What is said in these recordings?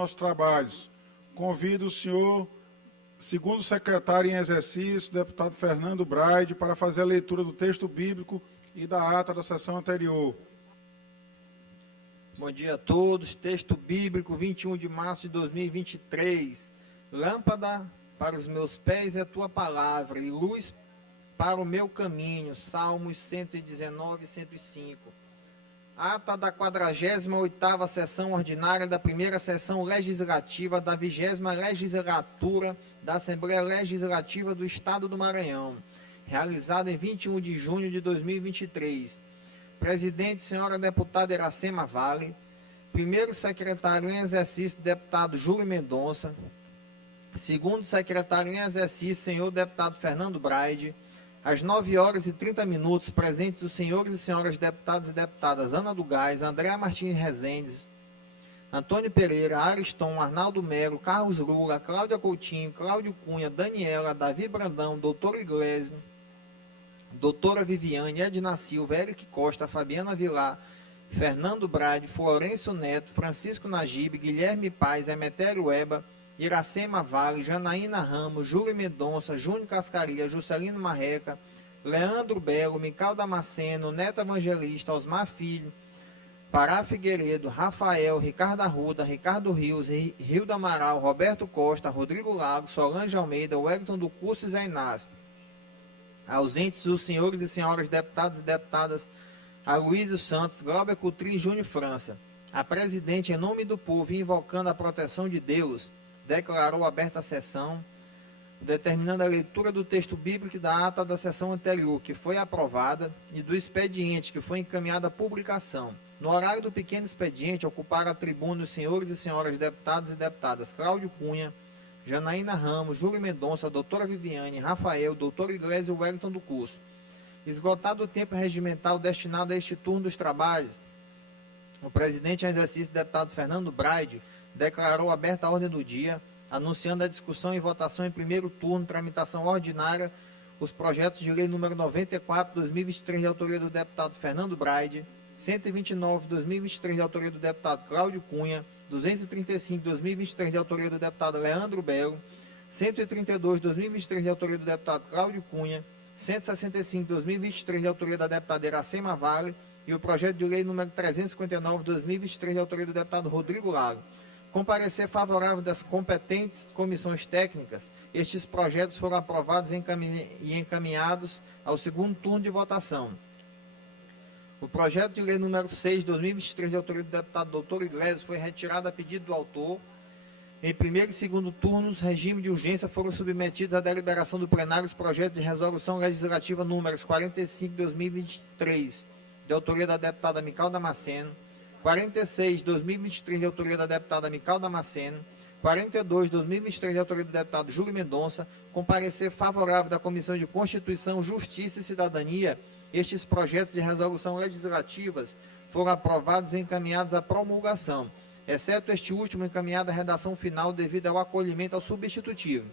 nossos trabalhos. Convido o senhor, segundo secretário em exercício, deputado Fernando Braide, para fazer a leitura do texto bíblico e da ata da sessão anterior. Bom dia a todos. Texto bíblico, 21 de março de 2023. Lâmpada para os meus pés é a tua palavra e luz para o meu caminho. Salmos 119 e 105. Ata da 48ª sessão ordinária da primeira sessão legislativa da 20ª legislatura da Assembleia Legislativa do Estado do Maranhão, realizada em 21 de junho de 2023. Presidente, senhora deputada Iracema Vale. Primeiro secretário em exercício, deputado Júlio Mendonça. Segundo secretário em exercício, senhor deputado Fernando Braide. Às 9h30, presentes os senhores e senhoras deputados e deputadas Ana do Gás, Andréa Martins Rezendes, Antônio Pereira, Ariston, Arnaldo Melo, Carlos Lula, Cláudia Coutinho, Cláudio Cunha, Daniela, Davi Brandão, doutor Iglesias, doutora Viviane, Edna Silva, Eric Costa, Fabiana Vilar, Fernando Brade, Florencio Neto, Francisco Najib, Guilherme Paz, Emetério Eba, Iracema Vale, Janaína Ramos, Júlio Mendonça, Júnior Cascaria, Juscelino Marreca, Leandro Belo, Mical Damasceno, Neto Evangelista, Osmar Filho, Pará Figueiredo, Rafael, Ricardo Arruda, Ricardo Rios, Rildo Amaral, Roberto Costa, Rodrigo Lago, Solange Almeida, Wellington do Curso e Zé Inácio. Ausentes os senhores e senhoras deputados e deputadas Aloysio Santos, Glauber Coutrin e Júnior França. A presidente, em nome do povo e invocando a proteção de Deus, declarou aberta a sessão, determinando a leitura do texto bíblico e da ata da sessão anterior, que foi aprovada, e do expediente, que foi encaminhado à publicação. No horário do pequeno expediente, ocuparam a tribuna os senhores e senhoras deputados e deputadas Cláudio Cunha, Janaína Ramos, Júlio Mendonça, doutora Viviane, Rafael, doutor Iglesias e Wellington do Curso. Esgotado o tempo regimental destinado a este turno dos trabalhos, o presidente em exercício, deputado Fernando Braide, declarou aberta a ordem do dia, anunciando a discussão e votação em primeiro turno, tramitação ordinária, os projetos de lei número 94/2023, de autoria do deputado Fernando Braide, 129/2023, de autoria do deputado Cláudio Cunha, 235/2023, de autoria do deputado Leandro Belo, 132/2023, de autoria do deputado Cláudio Cunha, 165/2023, de autoria da deputada Iracema Vale, e o projeto de lei número 359/2023, de autoria do deputado Rodrigo Lago. Com parecer favorável das competentes comissões técnicas, estes projetos foram aprovados e encaminhados ao segundo turno de votação. O projeto de lei número 6/2023, de autoria do deputado doutor Iglesias, foi retirado a pedido do autor. Em primeiro e segundo turnos, regime de urgência, foram submetidos à deliberação do plenário os projetos de resolução legislativa números 45/2023, de autoria da deputada Mical Damasceno, 46/2023, de autoria da deputada Mical Damasceno, 42/2023, de autoria do deputado Júlio Mendonça, com parecer favorável da Comissão de Constituição, Justiça e Cidadania, estes projetos de resolução legislativas foram aprovados e encaminhados à promulgação, exceto este último encaminhado à redação final devido ao acolhimento ao substitutivo.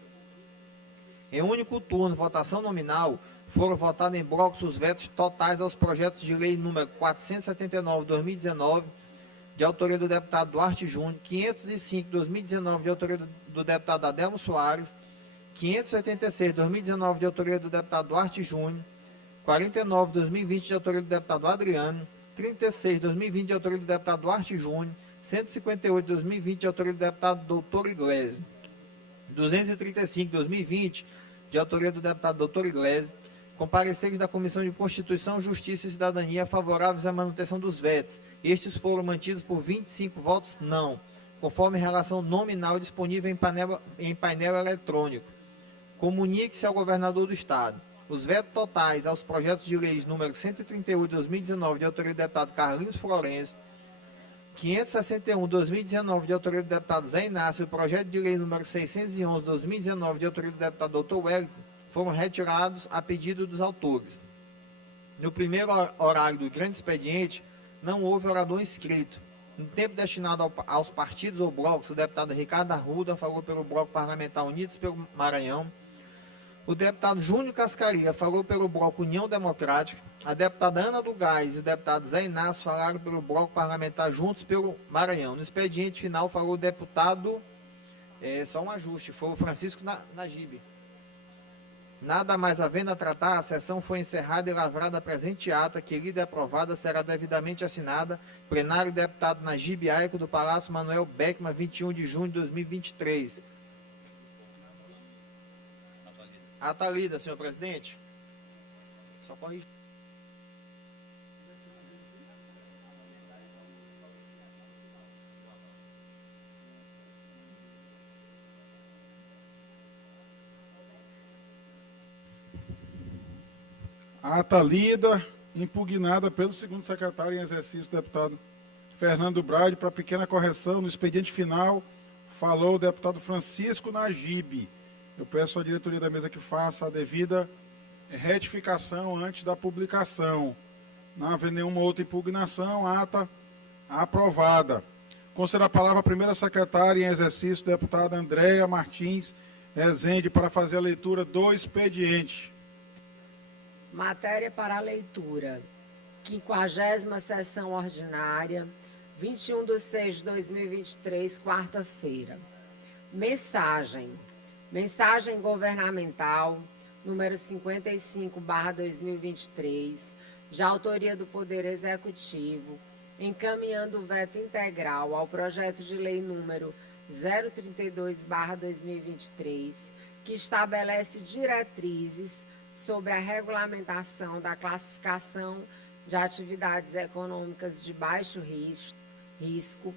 Em único turno, votação nominal, foram votados em blocos os vetos totais aos projetos de lei número 479/2019, de autoria do deputado Duarte Júnior, 505/2019, de autoria do deputado Adelmo Soares, 586/2019, de autoria do deputado Duarte Júnior, 49/2020, de autoria do deputado Adriano, 36/2020, de autoria do deputado Duarte Júnior, 158/2020, de autoria do deputado doutor Iglesias, 235/2020, de autoria do deputado doutor Iglesias, com pareceres da Comissão de Constituição, Justiça e Cidadania favoráveis à manutenção dos vetos. Estes foram mantidos por 25 votos não, conforme relação nominal disponível em painel eletrônico. Comunique-se ao governador do Estado. Os vetos totais aos projetos de leis número 138/2019, de autoria do deputado Carlinhos Florencio, 561/2019, de autoria do deputado Zé Inácio, e o projeto de lei número 611/2019, de autoria do deputado Dr. Wellington, foram retirados a pedido dos autores. No primeiro horário do grande expediente, não houve orador inscrito. No tempo destinado aos partidos ou blocos, o deputado Ricardo Arruda falou pelo Bloco Parlamentar Unidos pelo Maranhão. O deputado Júnior Cascaria falou pelo Bloco União Democrática. A deputada Ana do Gás e o deputado Zé Inácio falaram pelo bloco parlamentar Juntos pelo Maranhão. No expediente final falou o deputado, só um ajuste, foi o Francisco Nagibe. Nada mais havendo a tratar, a sessão foi encerrada e lavrada a presente ata, que lida e aprovada será devidamente assinada. Plenário deputado Nagibe Aico do Palácio Manuel Beckman, 21 de junho de 2023. Ata lida, senhor presidente. Só corrigir. Ata lida, impugnada pelo segundo secretário em exercício, deputado Fernando Braide. Para pequena correção, no expediente final, falou o deputado Francisco Nagibe. Eu peço à diretoria da mesa que faça a devida retificação antes da publicação. Não haver nenhuma outra impugnação, ata aprovada. Concedo a palavra à primeira secretária em exercício, deputada Andréia Martins Rezende, para fazer a leitura do expediente. Matéria para a leitura. 50ª sessão ordinária, 21/6/2023, quarta-feira. Mensagem governamental, número 55/2023, de autoria do Poder Executivo, encaminhando o veto integral ao projeto de lei número 032/2023, que estabelece diretrizes sobre a regulamentação da classificação de atividades econômicas de baixo risco,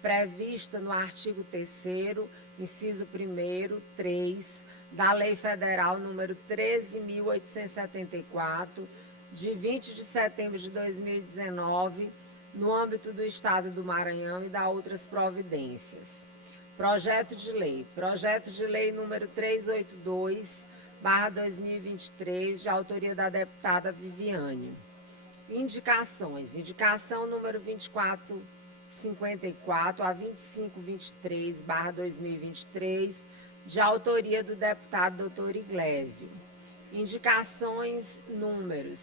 prevista no artigo 3º, inciso 1º, 3, da Lei Federal número 13.874, de 20 de setembro de 2019, no âmbito do Estado do Maranhão e da outras providências. Projeto de lei número 382/2023, de autoria da deputada Viviane. Indicações. Indicação número 2454 a 2523/2023, de autoria do deputado Dr. Iglesio. Indicações números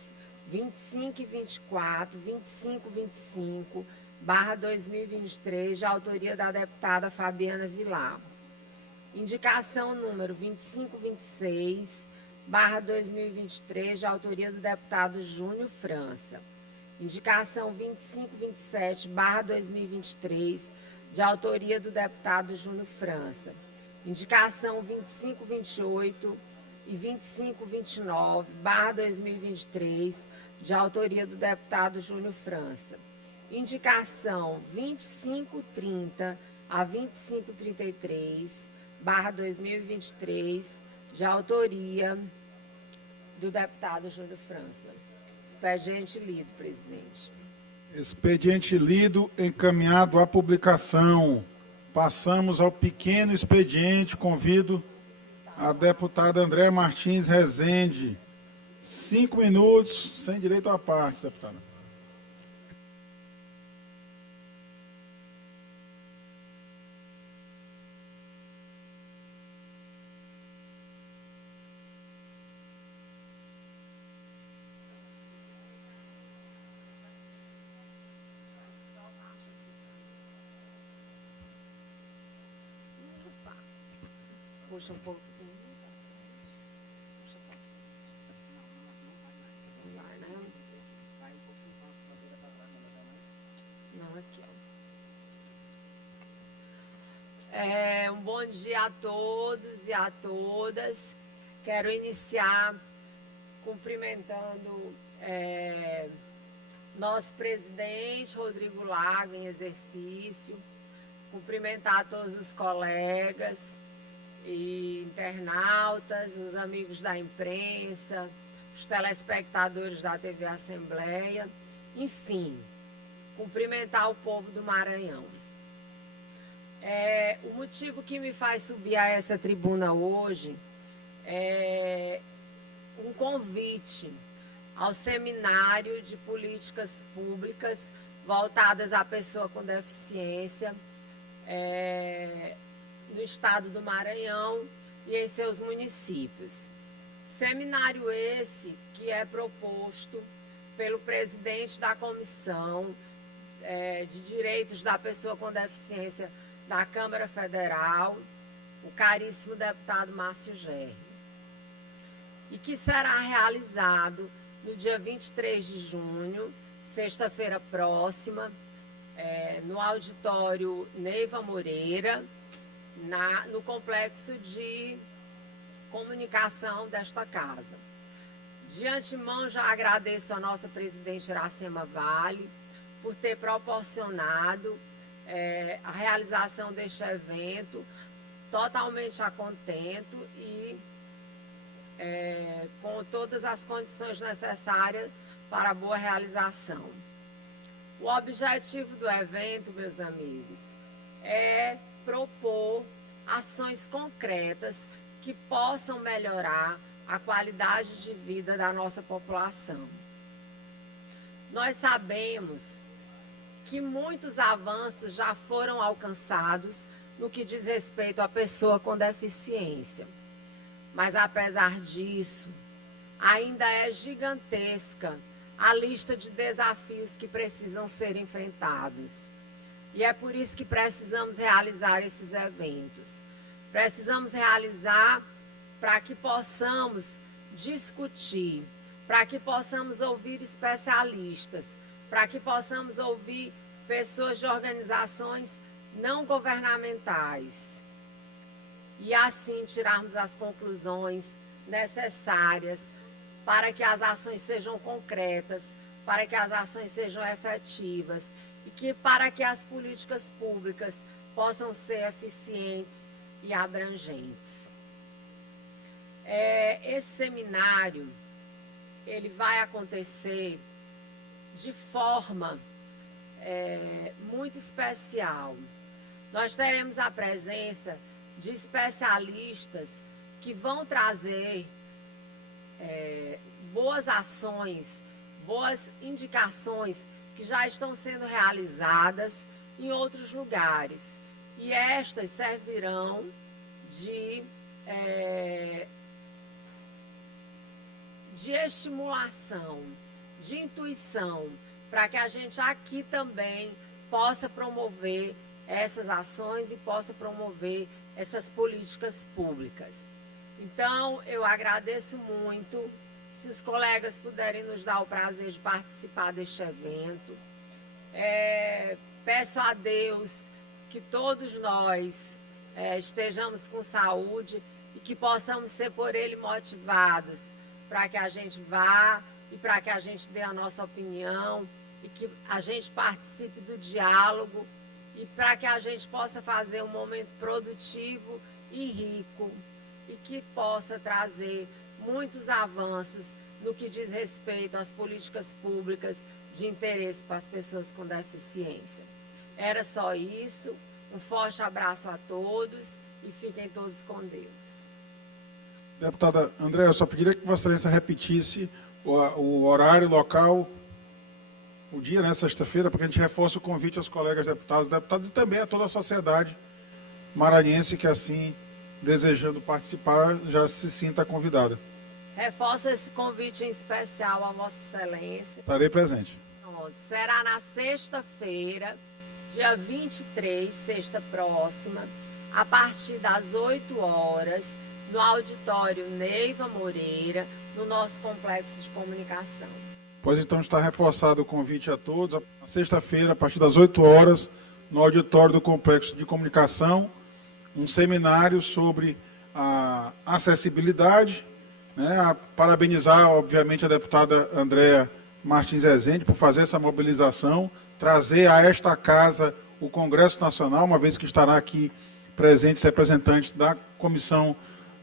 25 e 24, 25 e 25/2023, de autoria da deputada Fabiana Vilar. Indicação número 2526/2023, de autoria do deputado Júnior França. Indicação 2527/2023, de autoria do deputado Júnior França. Indicação 2528 e 2529/2023, de autoria do deputado Júnior França. Indicação 2530 a 2533/2023, de autoria do deputado Júnior França. Expediente lido, presidente. Expediente lido, encaminhado à publicação. Passamos ao pequeno expediente. Convido a deputada Andréia Martins Rezende. 5 minutos, sem direito à parte, deputada. Puxa um pouco. Não vai, né? Não, aqui, ó. Um bom dia a todos e a todas. Quero iniciar cumprimentando nosso presidente, Rodrigo Lago, em exercício. Cumprimentar a todos os colegas e internautas, os amigos da imprensa, os telespectadores da TV Assembleia, enfim, cumprimentar o povo do Maranhão. O motivo que me faz subir a essa tribuna hoje é um convite ao seminário de políticas públicas voltadas à pessoa com deficiência, no estado do Maranhão e em seus municípios. Seminário esse que é proposto pelo presidente da Comissão de Direitos da Pessoa com Deficiência da Câmara Federal, o caríssimo deputado Márcio Gerri, e que será realizado no dia 23 de junho, sexta-feira próxima, no auditório Neiva Moreira, no complexo de comunicação desta casa. De antemão, já agradeço a nossa presidente Iracema Vale por ter proporcionado a realização deste evento totalmente a contento e com todas as condições necessárias para a boa realização. O objetivo do evento, meus amigos, é propor ações concretas que possam melhorar a qualidade de vida da nossa população. Nós sabemos que muitos avanços já foram alcançados no que diz respeito à pessoa com deficiência. Mas, apesar disso, ainda é gigantesca a lista de desafios que precisam ser enfrentados. E é por isso que precisamos realizar esses eventos. Precisamos realizar para que possamos discutir, para que possamos ouvir especialistas, para que possamos ouvir pessoas de organizações não governamentais e assim tirarmos as conclusões necessárias para que as ações sejam concretas, para que as ações sejam efetivas e para que as políticas públicas possam ser eficientes e abrangentes. Esse seminário, ele vai acontecer de forma muito especial. Nós teremos a presença de especialistas que vão trazer boas ações, boas indicações que já estão sendo realizadas em outros lugares. E estas servirão de estimulação, de intuição, para que a gente aqui também possa promover essas ações e possa promover essas políticas públicas. Então, eu agradeço muito. Se os colegas puderem nos dar o prazer de participar deste evento. Peço a Deus que todos nós estejamos com saúde e que possamos ser por Ele motivados para que a gente vá e para que a gente dê a nossa opinião e que a gente participe do diálogo e para que a gente possa fazer um momento produtivo e rico e que possa trazer muitos avanços no que diz respeito às políticas públicas de interesse para as pessoas com deficiência. Era só isso. Um forte abraço a todos e fiquem todos com Deus. Deputada André, eu só pediria que Vossa Excelência repetisse o horário, local, o dia, né, sexta-feira, para que a gente reforce o convite aos colegas deputados e também a toda a sociedade maranhense que assim, desejando participar, já se sinta convidada. Reforço esse convite em especial a Vossa Excelência. Estarei presente. Será na sexta-feira, dia 23, sexta próxima, a partir das 8 horas, no auditório Neiva Moreira, no nosso complexo de comunicação. Pois então está reforçado o convite a todos. Na sexta-feira, a partir das 8 horas, no auditório do complexo de comunicação, um seminário sobre a acessibilidade, né? A parabenizar, obviamente, a deputada Andréa Martins Rezende por fazer essa mobilização, trazer a esta casa o Congresso Nacional, uma vez que estará aqui presentes representantes da Comissão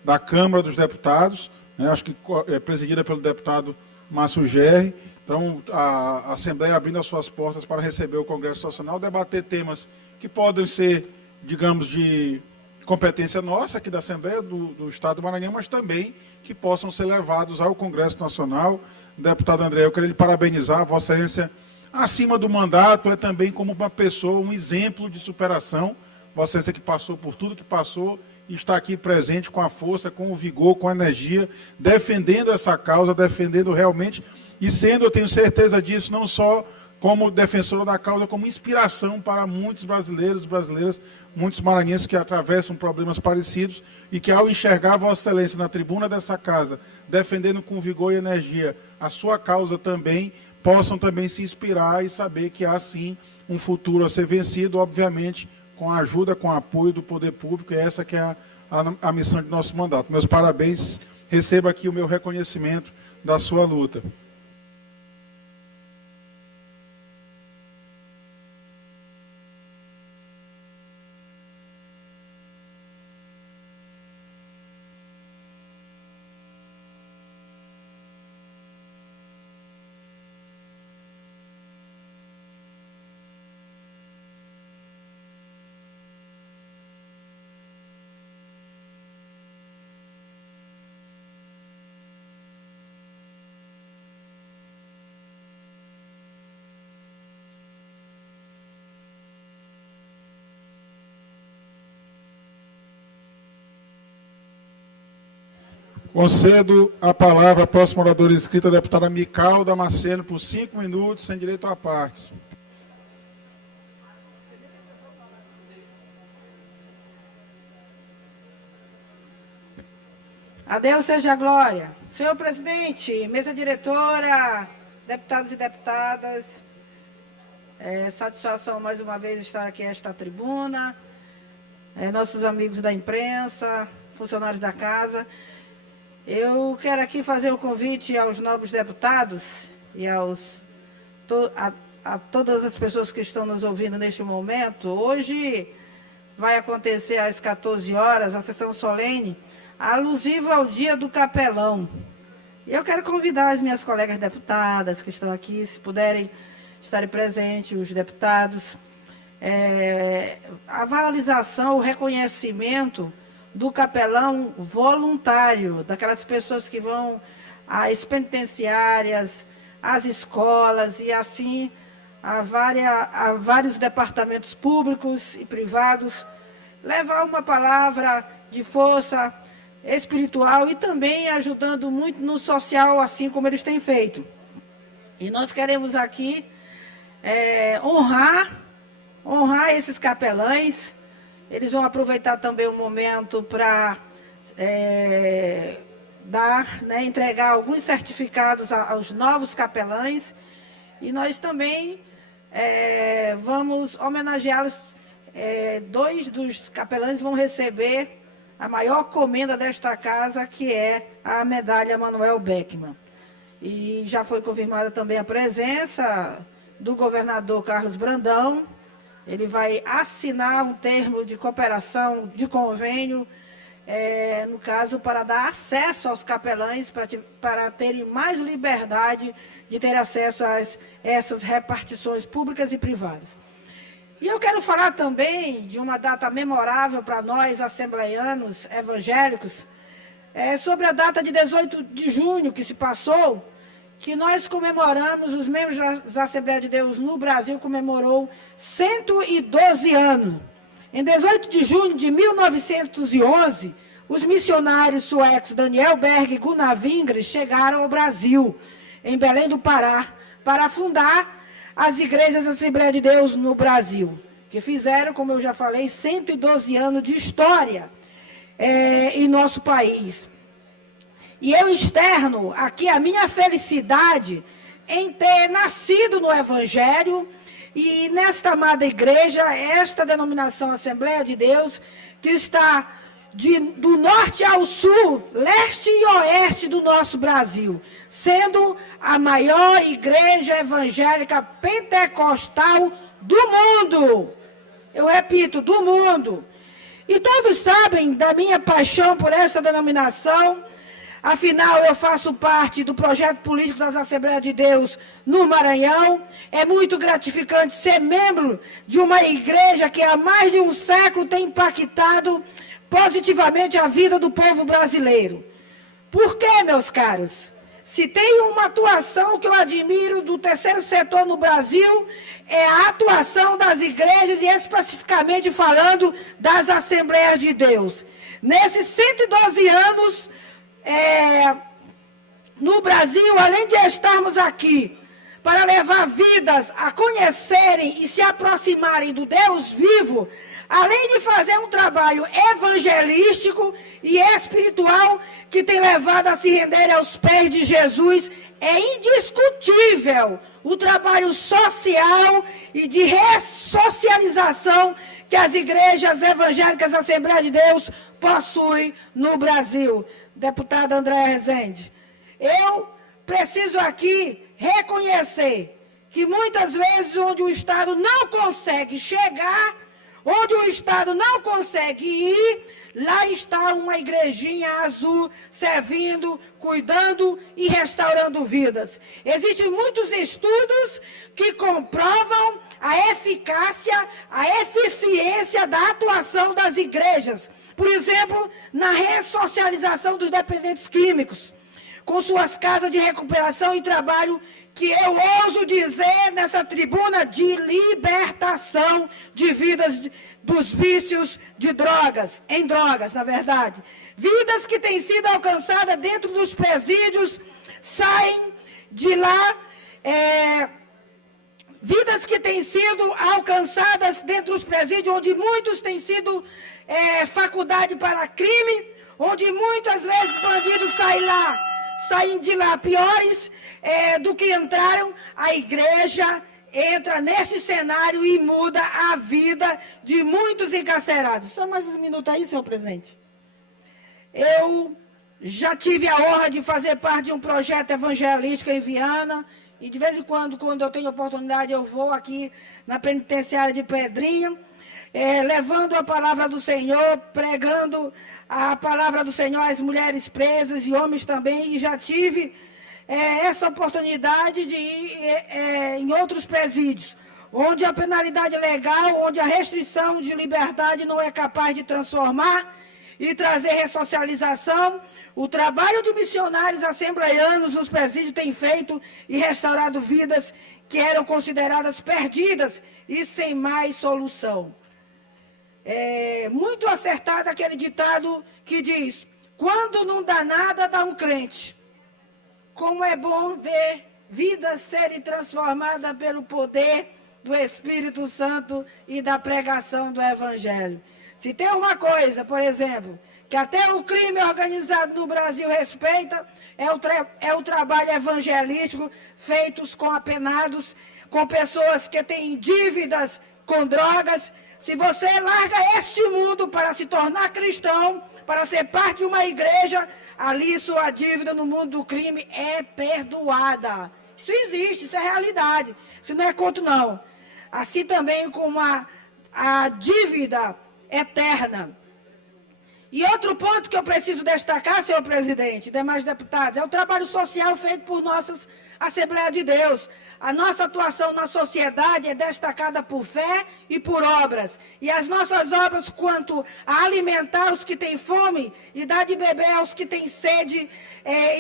da Câmara dos Deputados, né? Acho que é presidida pelo deputado Márcio Gerri. Então, a Assembleia abrindo as suas portas para receber o Congresso Nacional, debater temas que podem ser, digamos, de competência nossa aqui da Assembleia do Estado do Maranhão, mas também que possam ser levados ao Congresso Nacional. Deputado André, eu queria lhe parabenizar, Vossa Excelência, acima do mandato, é também como uma pessoa, um exemplo de superação. Vossa Excelência que passou por tudo que passou estar aqui presente com a força, com o vigor, com a energia, defendendo essa causa, defendendo realmente, e sendo, eu tenho certeza disso, não só como defensor da causa, como inspiração para muitos brasileiros, brasileiras, muitos maranhenses que atravessam problemas parecidos e que, ao enxergar Vossa Excelência na tribuna dessa casa, defendendo com vigor e energia a sua causa também, possam também se inspirar e saber que há, sim, um futuro a ser vencido, obviamente, com a ajuda, com o apoio do poder público, e essa que é a missão de nosso mandato. Meus parabéns, receba aqui o meu reconhecimento da sua luta. Concedo a palavra à próxima oradora inscrita, a deputada Mical Damasceno, por 5 minutos, sem direito a partes. A Deus seja a glória. Senhor presidente, mesa diretora, deputados e deputadas, satisfação mais uma vez estar aqui nesta tribuna, nossos amigos da imprensa, funcionários da casa. Eu quero aqui fazer um convite aos nobres deputados e a todas as pessoas que estão nos ouvindo neste momento. Hoje vai acontecer às 14 horas a sessão solene alusiva ao Dia do Capelão. E eu quero convidar as minhas colegas deputadas que estão aqui, se puderem estarem presentes, os deputados, a valorização, o reconhecimento do capelão voluntário, daquelas pessoas que vão às penitenciárias, às escolas e assim a vários departamentos públicos e privados, levar uma palavra de força espiritual e também ajudando muito no social, assim como eles têm feito. E nós queremos aqui honrar esses capelães. Eles vão aproveitar também o momento para entregar alguns certificados aos novos capelães. E nós também vamos homenageá-los. 2 dos capelães vão receber a maior comenda desta casa, que é a medalha Manuel Beckmann. E já foi confirmada também a presença do governador Carlos Brandão. Ele vai assinar um termo de cooperação, de convênio, no caso, para dar acesso aos capelães, para terem mais liberdade de ter acesso a essas repartições públicas e privadas. E eu quero falar também de uma data memorável para nós, assembleianos evangélicos, sobre a data de 18 de junho que se passou, que nós comemoramos, os membros da Assembleia de Deus no Brasil comemorou 112 anos. Em 18 de junho de 1911, os missionários suecos Daniel Berg e Gunnar Wingre chegaram ao Brasil, em Belém do Pará, para fundar as igrejas da Assembleia de Deus no Brasil, que fizeram, como eu já falei, 112 anos de história em nosso país. E eu externo aqui a minha felicidade em ter nascido no Evangelho e nesta amada igreja, esta denominação Assembleia de Deus, que está do norte ao sul, leste e oeste do nosso Brasil, sendo a maior igreja evangélica pentecostal do mundo. Eu repito, do mundo. E todos sabem da minha paixão por essa denominação. Afinal, eu faço parte do projeto político das Assembleias de Deus no Maranhão. É muito gratificante ser membro de uma igreja que há mais de um século tem impactado positivamente a vida do povo brasileiro. Por quê, meus caros? Se tem uma atuação que eu admiro do terceiro setor no Brasil, é a atuação das igrejas e especificamente falando das Assembleias de Deus. Nesses 112 anos, no Brasil, além de estarmos aqui para levar vidas a conhecerem e se aproximarem do Deus vivo, além de fazer um trabalho evangelístico e espiritual que tem levado a se render aos pés de Jesus, é indiscutível o trabalho social e de ressocialização que as igrejas evangélicas da Assembleia de Deus possuem no Brasil. Deputada Andréa Rezende, eu preciso aqui reconhecer que muitas vezes onde o Estado não consegue chegar, onde o Estado não consegue ir, lá está uma igrejinha azul servindo, cuidando e restaurando vidas. Existem muitos estudos que comprovam a eficácia, a eficiência da atuação das igrejas. Por exemplo, na ressocialização dos dependentes químicos, com suas casas de recuperação e trabalho, que eu ouso dizer nessa tribuna de libertação de vidas dos vícios de drogas, em drogas, na verdade. Vidas que têm sido alcançadas dentro dos presídios, saem de lá, vidas que têm sido alcançadas dentro dos presídios, onde muitos têm sido faculdade para crime, onde muitas vezes bandidos saem de lá piores do que entraram. A igreja entra nesse cenário e muda a vida de muitos encarcerados. Só mais um minuto aí, senhor presidente. Eu já tive a honra de fazer parte de um projeto evangelístico em Viana, e de vez em quando eu tenho oportunidade, eu vou aqui na penitenciária de Pedrinha, levando a palavra do Senhor, pregando a palavra do Senhor às mulheres presas e homens também, e já tive essa oportunidade de ir em outros presídios, onde a penalidade legal, onde a restrição de liberdade não é capaz de transformar e trazer ressocialização. O trabalho de missionários assembleianos nos presídios tem feito e restaurado vidas que eram consideradas perdidas e sem mais solução. Muito acertado aquele ditado que diz: quando não dá nada, dá um crente. Como é bom ver vidas serem transformadas pelo poder do Espírito Santo e da pregação do Evangelho. Se tem uma coisa, por exemplo, que até o crime organizado no Brasil respeita, é o trabalho evangelístico feitos com apenados, com pessoas que têm dívidas com drogas. Se você larga este mundo para se tornar cristão, para ser parte de uma igreja, ali sua dívida no mundo do crime é perdoada. Isso existe, isso é realidade. Isso não é conto, não. Assim também como a dívida eterna. E outro ponto que eu preciso destacar, senhor presidente, demais deputados, é o trabalho social feito por nossas Assembleias de Deus. A nossa atuação na sociedade é destacada por fé e por obras. E as nossas obras quanto a alimentar os que têm fome e dar de beber aos que têm sede,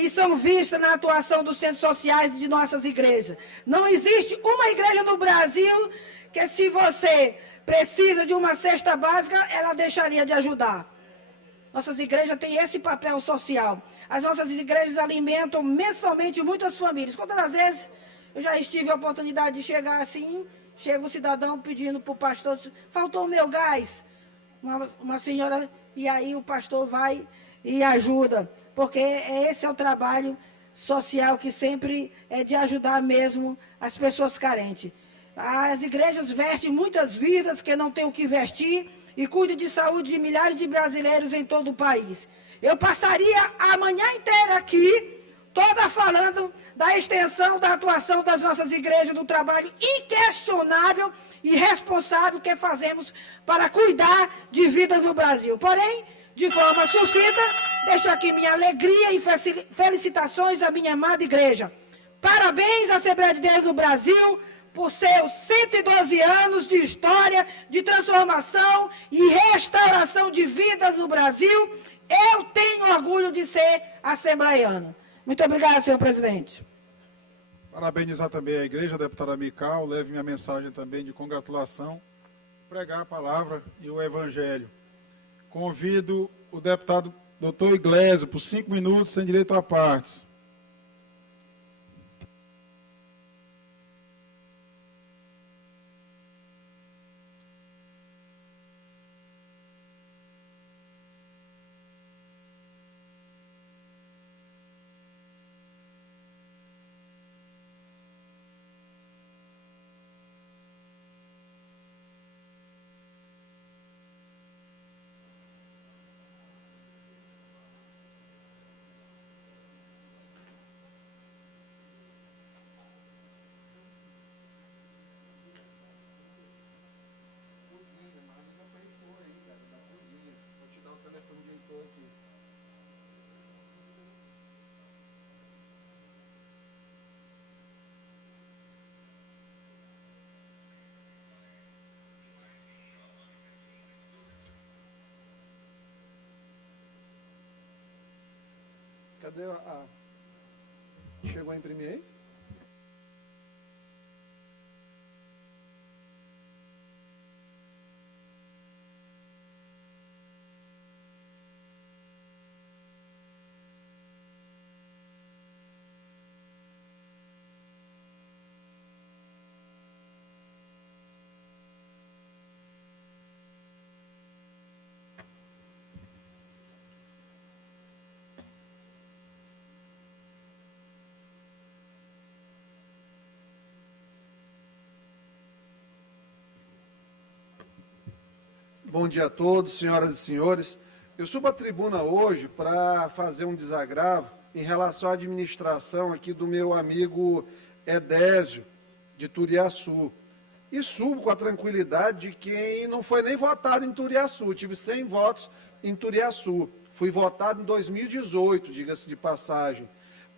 e são vistas na atuação dos centros sociais de nossas igrejas. Não existe uma igreja no Brasil que, se você precisa de uma cesta básica, ela deixaria de ajudar. Nossas igrejas têm esse papel social. As nossas igrejas alimentam mensalmente muitas famílias. Quantas das vezes eu já tive a oportunidade de chegar assim, chega um cidadão pedindo para o pastor: faltou o meu gás. Uma senhora, e aí o pastor vai e ajuda. Porque esse é o trabalho social que sempre é de ajudar mesmo as pessoas carentes. As igrejas vestem muitas vidas que não têm o que vestir e cuidam de saúde de milhares de brasileiros em todo o país. Eu passaria a manhã inteira aqui, toda falando da extensão da atuação das nossas igrejas, do trabalho inquestionável e responsável que fazemos para cuidar de vidas no Brasil. Porém, de forma sucinta, deixo aqui minha alegria e felicitações à minha amada igreja. Parabéns à Assembleia de Deus no Brasil por seus 112 anos de história, de transformação e restauração de vidas no Brasil. Eu tenho orgulho de ser assembleiano. Muito obrigada, senhor presidente. Parabenizar também a igreja, deputada Mical, leve minha mensagem também de congratulação, pregar a palavra e o evangelho. Convido o deputado doutor Iglesias por 5 minutos, sem direito a partes. Cadê a... Chegou a imprimir aí? Bom dia a todos, senhoras e senhores. Eu subo à tribuna hoje para fazer um desagravo em relação à administração aqui do meu amigo Edésio, de Turiaçu. E subo com a tranquilidade de quem não foi nem votado em Turiaçu. Tive 100 votos em Turiaçu. Fui votado em 2018, diga-se de passagem.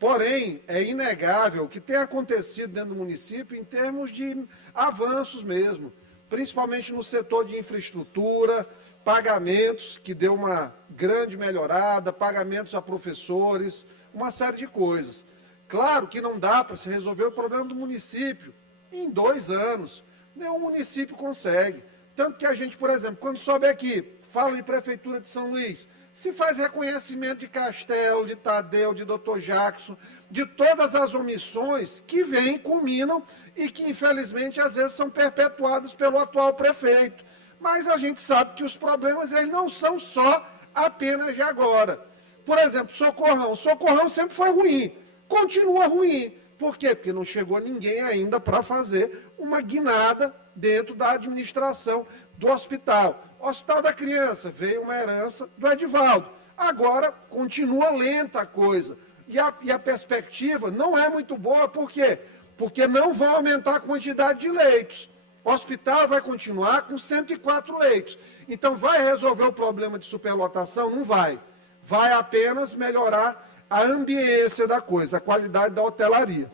Porém, é inegável o que tem acontecido dentro do município em termos de avanços mesmo, principalmente no setor de infraestrutura, pagamentos, que deu uma grande melhorada, pagamentos a professores, uma série de coisas. Claro que não dá para se resolver o problema do município em 2 anos. Nenhum município consegue. Tanto que a gente, por exemplo, quando sobe aqui, fala de Prefeitura de São Luís, se faz reconhecimento de Castelo, de Tadeu, de Dr. Jackson, de todas as omissões que vêm, culminam e que, infelizmente, às vezes são perpetuadas pelo atual prefeito. Mas a gente sabe que os problemas eles não são só apenas de agora. Por exemplo, Socorrão. Socorrão sempre foi ruim, continua ruim. Por quê? Porque não chegou ninguém ainda para fazer uma guinada dentro da administração do hospital. Hospital da Criança, veio uma herança do Edivaldo. Agora, continua lenta a coisa. E a perspectiva não é muito boa, por quê? Porque não vão aumentar a quantidade de leitos. O hospital vai continuar com 104 leitos. Então, vai resolver o problema de superlotação? Não vai. Vai apenas melhorar a ambiência da coisa, a qualidade da hotelaria.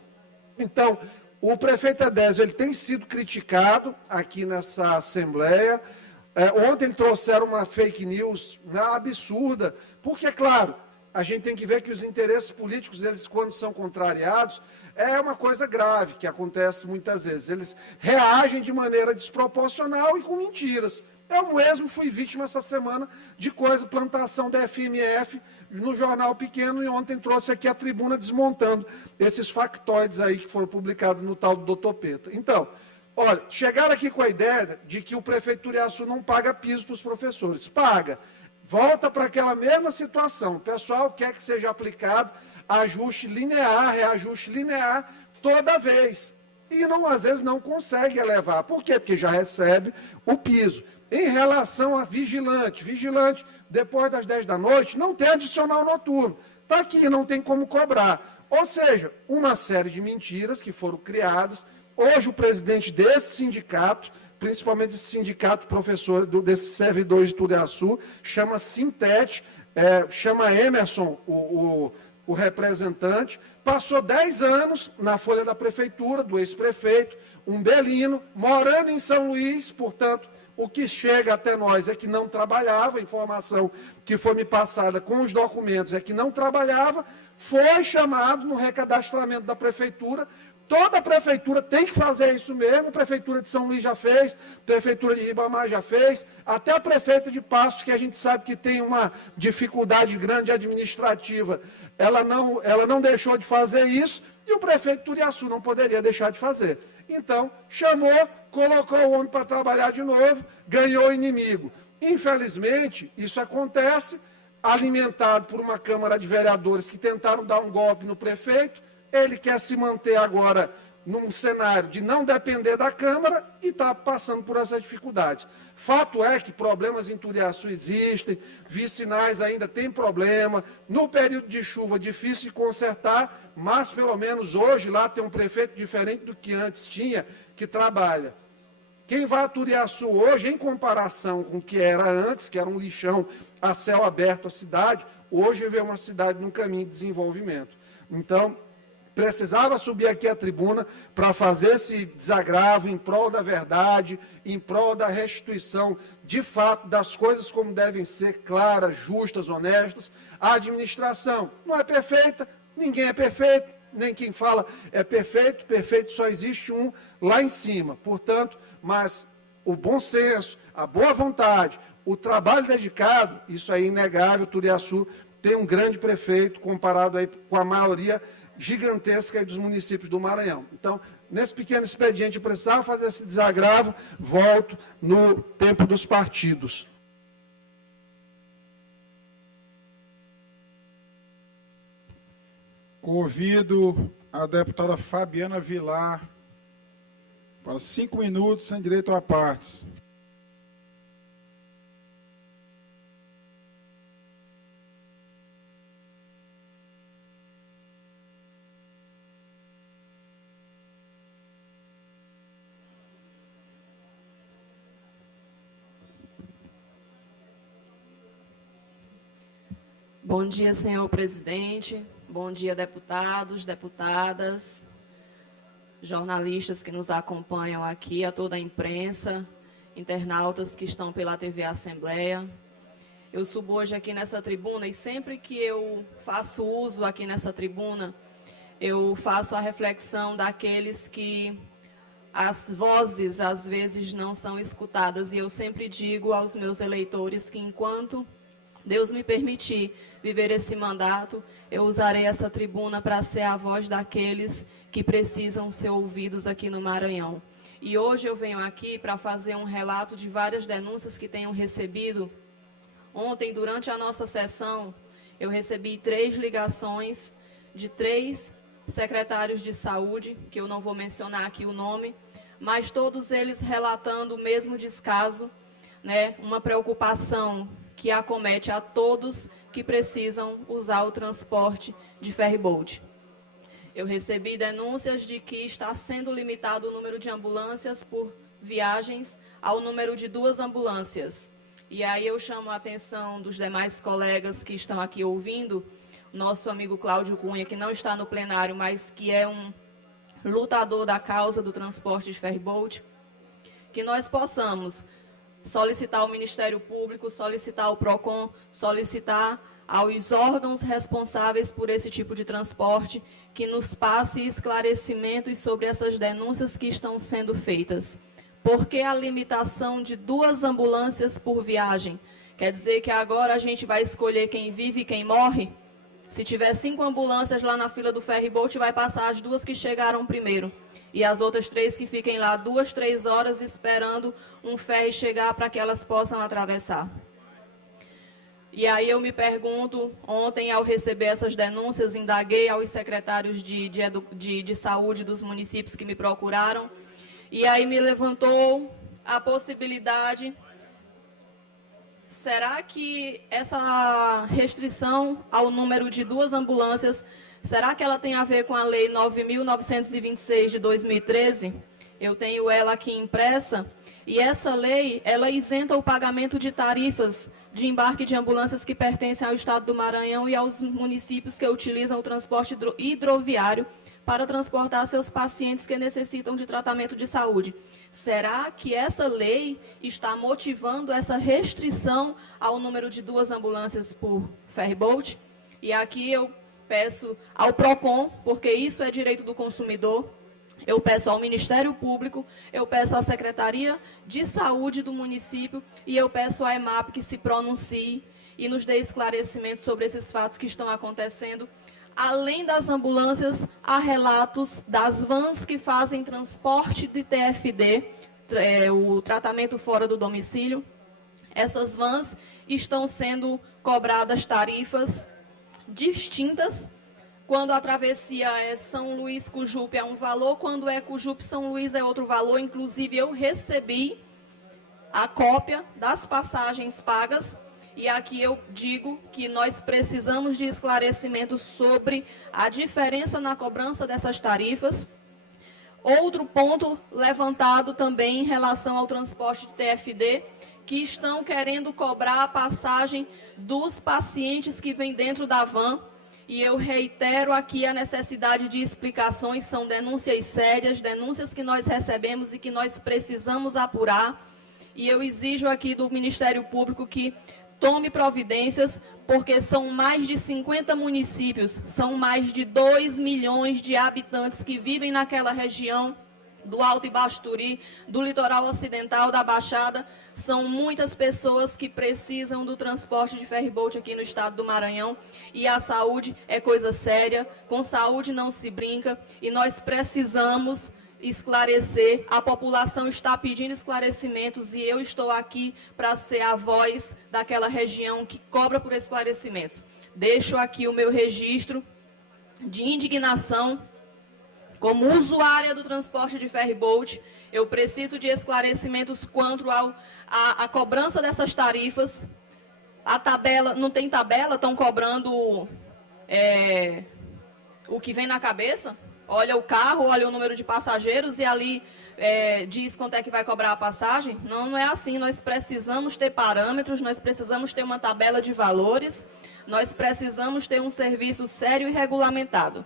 Então, o prefeito Edésio, ele tem sido criticado aqui nessa Assembleia. Ontem trouxeram uma fake news absurda, porque, claro, a gente tem que ver que os interesses políticos, eles, quando são contrariados, é uma coisa grave, que acontece muitas vezes. Eles reagem de maneira desproporcional e com mentiras. Eu mesmo fui vítima essa semana de plantação da FMF no Jornal Pequeno, e ontem trouxe aqui a tribuna desmontando esses factoides aí que foram publicados no tal do Dr. Peta. Então, olha, chegaram aqui com a ideia de que o prefeito Turiaçu não paga piso para os professores. Paga. Volta para aquela mesma situação. O pessoal quer que seja aplicado ajuste linear, reajuste linear toda vez. E não, às vezes não consegue elevar. Por quê? Porque já recebe o piso. Em relação a vigilante, depois das 10 da noite, não tem adicional noturno. Está aqui, não tem como cobrar. Ou seja, uma série de mentiras que foram criadas. Hoje o presidente desse sindicato, principalmente esse sindicato professor desses servidores de Turiaçu, chama Sintete, chama Emerson, o representante, passou 10 anos na folha da prefeitura, do ex-prefeito, Umbelino, morando em São Luís, portanto, O que chega até nós é que não trabalhava, a informação que foi me passada com os documentos é que não trabalhava, foi chamado no recadastramento da prefeitura. Toda a prefeitura tem que fazer isso mesmo, a prefeitura de São Luís já fez, a prefeitura de Ribamar já fez, até a prefeita de Passos, que a gente sabe que tem uma dificuldade grande administrativa, ela não deixou de fazer isso, e o prefeito de Turiaçu não poderia deixar de fazer. Então, chamou, colocou o homem para trabalhar de novo, ganhou o inimigo. Infelizmente, isso acontece, alimentado por uma Câmara de Vereadores que tentaram dar um golpe no prefeito. Ele quer se manter agora num cenário de não depender da Câmara e está passando por essa dificuldade. Fato é que problemas em Turiaçu existem, vicinais ainda tem problema, no período de chuva difícil de consertar, mas pelo menos hoje lá tem um prefeito diferente do que antes tinha, que trabalha. Quem vai a Turiaçu hoje, em comparação com o que era antes, que era um lixão a céu aberto a cidade, hoje vê uma cidade num caminho de desenvolvimento. Então, precisava subir aqui à tribuna para fazer esse desagravo em prol da verdade, em prol da restituição, de fato, das coisas como devem ser, claras, justas, honestas. A administração não é perfeita, ninguém é perfeito, nem quem fala é perfeito, perfeito só existe um lá em cima. Portanto, mas o bom senso, a boa vontade, o trabalho dedicado, isso é inegável. Turiaçu tem um grande prefeito comparado aí com a maioria gigantesca aí dos municípios do Maranhão. Então, nesse pequeno expediente, eu precisava fazer esse desagravo, volto no tempo dos partidos. Convido a deputada Fabiana Vilar para 5 minutos, sem direito a partes. Bom dia, senhor presidente. Bom dia, deputados, deputadas, jornalistas que nos acompanham aqui, a toda a imprensa, internautas que estão pela TV Assembleia. Eu subo hoje aqui nessa tribuna e sempre que eu faço uso aqui nessa tribuna, eu faço a reflexão daqueles que as vozes às vezes não são escutadas. E eu sempre digo aos meus eleitores que enquanto Deus me permitir viver esse mandato, eu usarei essa tribuna para ser a voz daqueles que precisam ser ouvidos aqui no Maranhão. E hoje eu venho aqui para fazer um relato de várias denúncias que tenho recebido. Ontem, durante a nossa sessão, eu recebi 3 ligações de 3 secretários de saúde, que eu não vou mencionar aqui o nome, mas todos eles relatando o mesmo descaso, né, uma preocupação que acomete a todos que precisam usar o transporte de ferryboat. Eu recebi denúncias de que está sendo limitado o número de ambulâncias por viagens ao número de 2 ambulâncias. E aí eu chamo a atenção dos demais colegas que estão aqui ouvindo, nosso amigo Cláudio Cunha, que não está no plenário, mas que é um lutador da causa do transporte de ferryboat, que nós possamos solicitar ao Ministério Público, solicitar ao PROCON, solicitar aos órgãos responsáveis por esse tipo de transporte que nos passe esclarecimentos sobre essas denúncias que estão sendo feitas. Por que a limitação de 2 ambulâncias por viagem? Quer dizer que agora a gente vai escolher quem vive e quem morre? Se tiver 5 ambulâncias lá na fila do ferryboat, vai passar as 2 que chegaram primeiro. E as outras 3 que fiquem lá 2, 3 horas esperando um ferry chegar para que elas possam atravessar. E aí eu me pergunto, ontem ao receber essas denúncias, indaguei aos secretários de saúde dos municípios que me procuraram, e aí me levantou a possibilidade, será que essa restrição ao número de 2 ambulâncias, será que ela tem a ver com a Lei 9.926 de 2013? Eu tenho ela aqui impressa. E essa lei, ela isenta o pagamento de tarifas de embarque de ambulâncias que pertencem ao Estado do Maranhão e aos municípios que utilizam o transporte hidroviário para transportar seus pacientes que necessitam de tratamento de saúde. Será que essa lei está motivando essa restrição ao número de 2 ambulâncias por ferryboat? E aqui eu peço ao PROCON, porque isso é direito do consumidor, eu peço ao Ministério Público, eu peço à Secretaria de Saúde do município e eu peço à EMAP que se pronuncie e nos dê esclarecimentos sobre esses fatos que estão acontecendo. Além das ambulâncias, há relatos das vans que fazem transporte de TFD, o tratamento fora do domicílio. Essas vans estão sendo cobradas tarifas distintas. Quando a travessia é São Luís-Cujupe é um valor, quando é Cujupe-São Luís é outro valor. Inclusive, eu recebi a cópia das passagens pagas. E aqui eu digo que nós precisamos de esclarecimentos sobre a diferença na cobrança dessas tarifas. Outro ponto levantado também em relação ao transporte de TFD, que estão querendo cobrar a passagem dos pacientes que vêm dentro da van. E eu reitero aqui a necessidade de explicações, são denúncias sérias, denúncias que nós recebemos e que nós precisamos apurar. E eu exijo aqui do Ministério Público que tome providências, porque são mais de 50 municípios, são mais de 2 milhões de habitantes que vivem naquela região do Alto e Baixo Turi, do litoral ocidental, da Baixada. São muitas pessoas que precisam do transporte de ferryboat aqui no estado do Maranhão. E a saúde é coisa séria, com saúde não se brinca, e nós precisamos esclarecer. A população está pedindo esclarecimentos e eu estou aqui para ser a voz daquela região que cobra por esclarecimentos. Deixo aqui o meu registro de indignação. Como usuária do transporte de ferryboat, eu preciso de esclarecimentos quanto à cobrança dessas tarifas. A tabela, não tem tabela, estão cobrando o que vem na cabeça. Olha o carro, olha o número de passageiros e ali diz quanto é que vai cobrar a passagem. Não, não é assim. Nós precisamos ter parâmetros, nós precisamos ter uma tabela de valores, nós precisamos ter um serviço sério e regulamentado.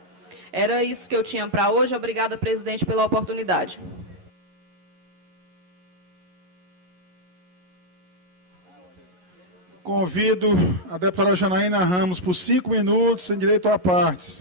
Era isso que eu tinha para hoje. Obrigada, presidente, pela oportunidade. Convido a deputada Janaína Ramos por 5 minutos, sem direito a partes.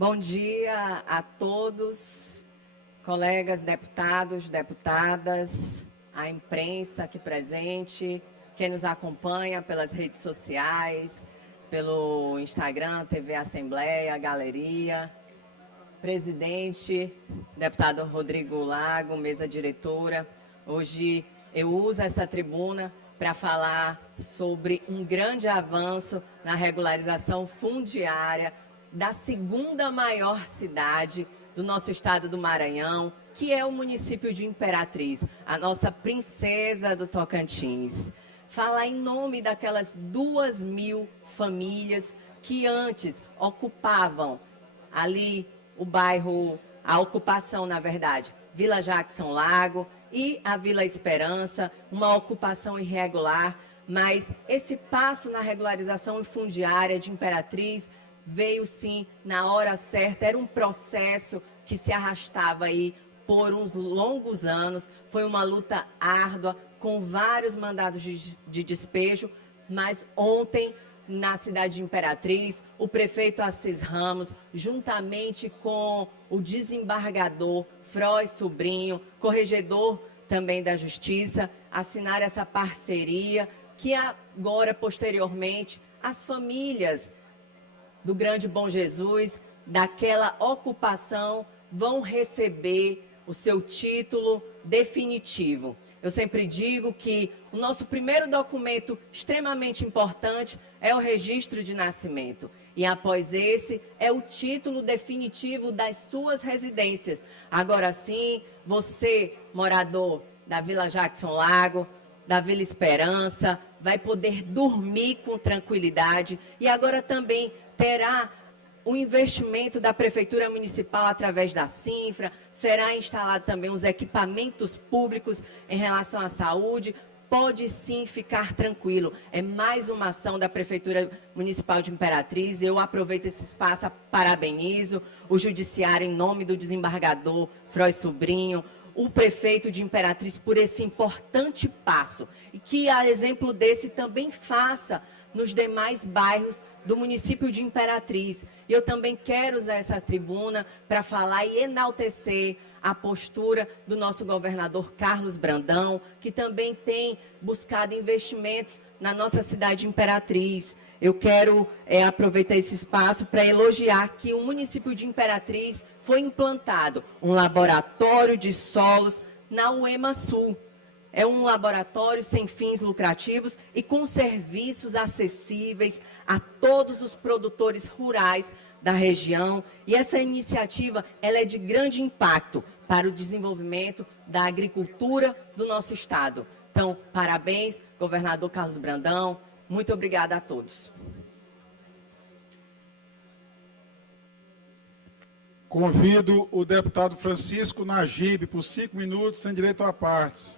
Bom dia a todos, colegas deputados, deputadas, a imprensa aqui presente, quem nos acompanha pelas redes sociais, pelo Instagram, TV Assembleia, Galeria, presidente, deputado Rodrigo Lago, mesa diretora. Hoje eu uso essa tribuna para falar sobre um grande avanço na regularização fundiária da segunda maior cidade do nosso estado do Maranhão, que é o município de Imperatriz, a nossa princesa do Tocantins. Falar em nome daquelas 2.000 famílias que antes ocupavam ali o bairro, a ocupação, na verdade, Vila Jackson Lago e a Vila Esperança, uma ocupação irregular, mas esse passo na regularização fundiária de Imperatriz veio sim na hora certa. Era um processo que se arrastava aí por uns longos anos, foi uma luta árdua, com vários mandados de despejo, mas ontem, na cidade de Imperatriz, o prefeito Assis Ramos, juntamente com o desembargador Frois Sobrinho, corregedor também da Justiça, assinaram essa parceria que agora, posteriormente, as famílias do Grande Bom Jesus, daquela ocupação, vão receber o seu título definitivo. Eu sempre digo que o nosso primeiro documento extremamente importante é o registro de nascimento. E após esse, é o título definitivo das suas residências. Agora sim, você, morador da Vila Jackson Lago, da Vila Esperança, vai poder dormir com tranquilidade e agora também terá o investimento da Prefeitura Municipal através da Cinfra, será instalado também os equipamentos públicos em relação à saúde. Pode sim ficar tranquilo. É mais uma ação da Prefeitura Municipal de Imperatriz. Eu aproveito esse espaço, parabenizo o Judiciário em nome do desembargador Frois Sobrinho, o prefeito de Imperatriz por esse importante passo. E que, a exemplo desse, também faça nos demais bairros do município de Imperatriz. E eu também quero usar essa tribuna para falar e enaltecer a postura do nosso governador Carlos Brandão, que também tem buscado investimentos na nossa cidade de Imperatriz. Eu quero aproveitar esse espaço para elogiar que o município de Imperatriz foi implantado um laboratório de solos na UEMA Sul. É um laboratório sem fins lucrativos e com serviços acessíveis a todos os produtores rurais da região. E essa iniciativa ela é de grande impacto para o desenvolvimento da agricultura do nosso estado. Então, parabéns, governador Carlos Brandão. Muito obrigada a todos. Convido o deputado Francisco Najib por 5 minutos, sem direito a partes.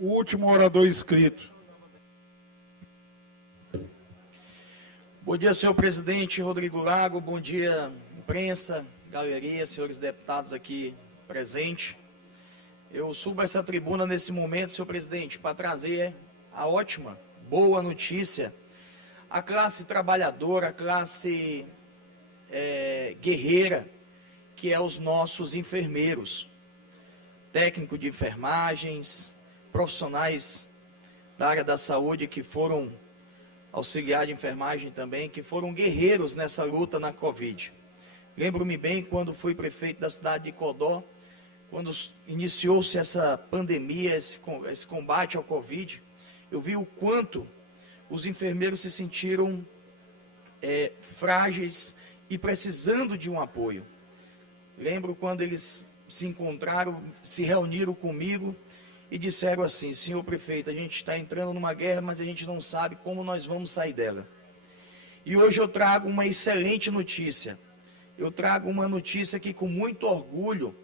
O último orador inscrito. Bom dia, senhor presidente Rodrigo Lago. Bom dia, imprensa, galeria, senhores deputados aqui presentes. Eu subo essa tribuna nesse momento, senhor presidente, para trazer a ótima, boa notícia à classe trabalhadora, à classe guerreira, que é os nossos enfermeiros, técnico de enfermagens, profissionais da área da saúde que foram auxiliar de enfermagem também, que foram guerreiros nessa luta na Covid. Lembro-me bem quando fui prefeito da cidade de Codó, quando iniciou-se essa pandemia, esse combate ao Covid, eu vi o quanto os enfermeiros se sentiram frágeis e precisando de um apoio. Lembro quando eles se encontraram, se reuniram comigo e disseram assim: senhor prefeito, a gente está entrando numa guerra, mas a gente não sabe como nós vamos sair dela. E hoje eu trago uma excelente notícia. Eu trago uma notícia que, com muito orgulho,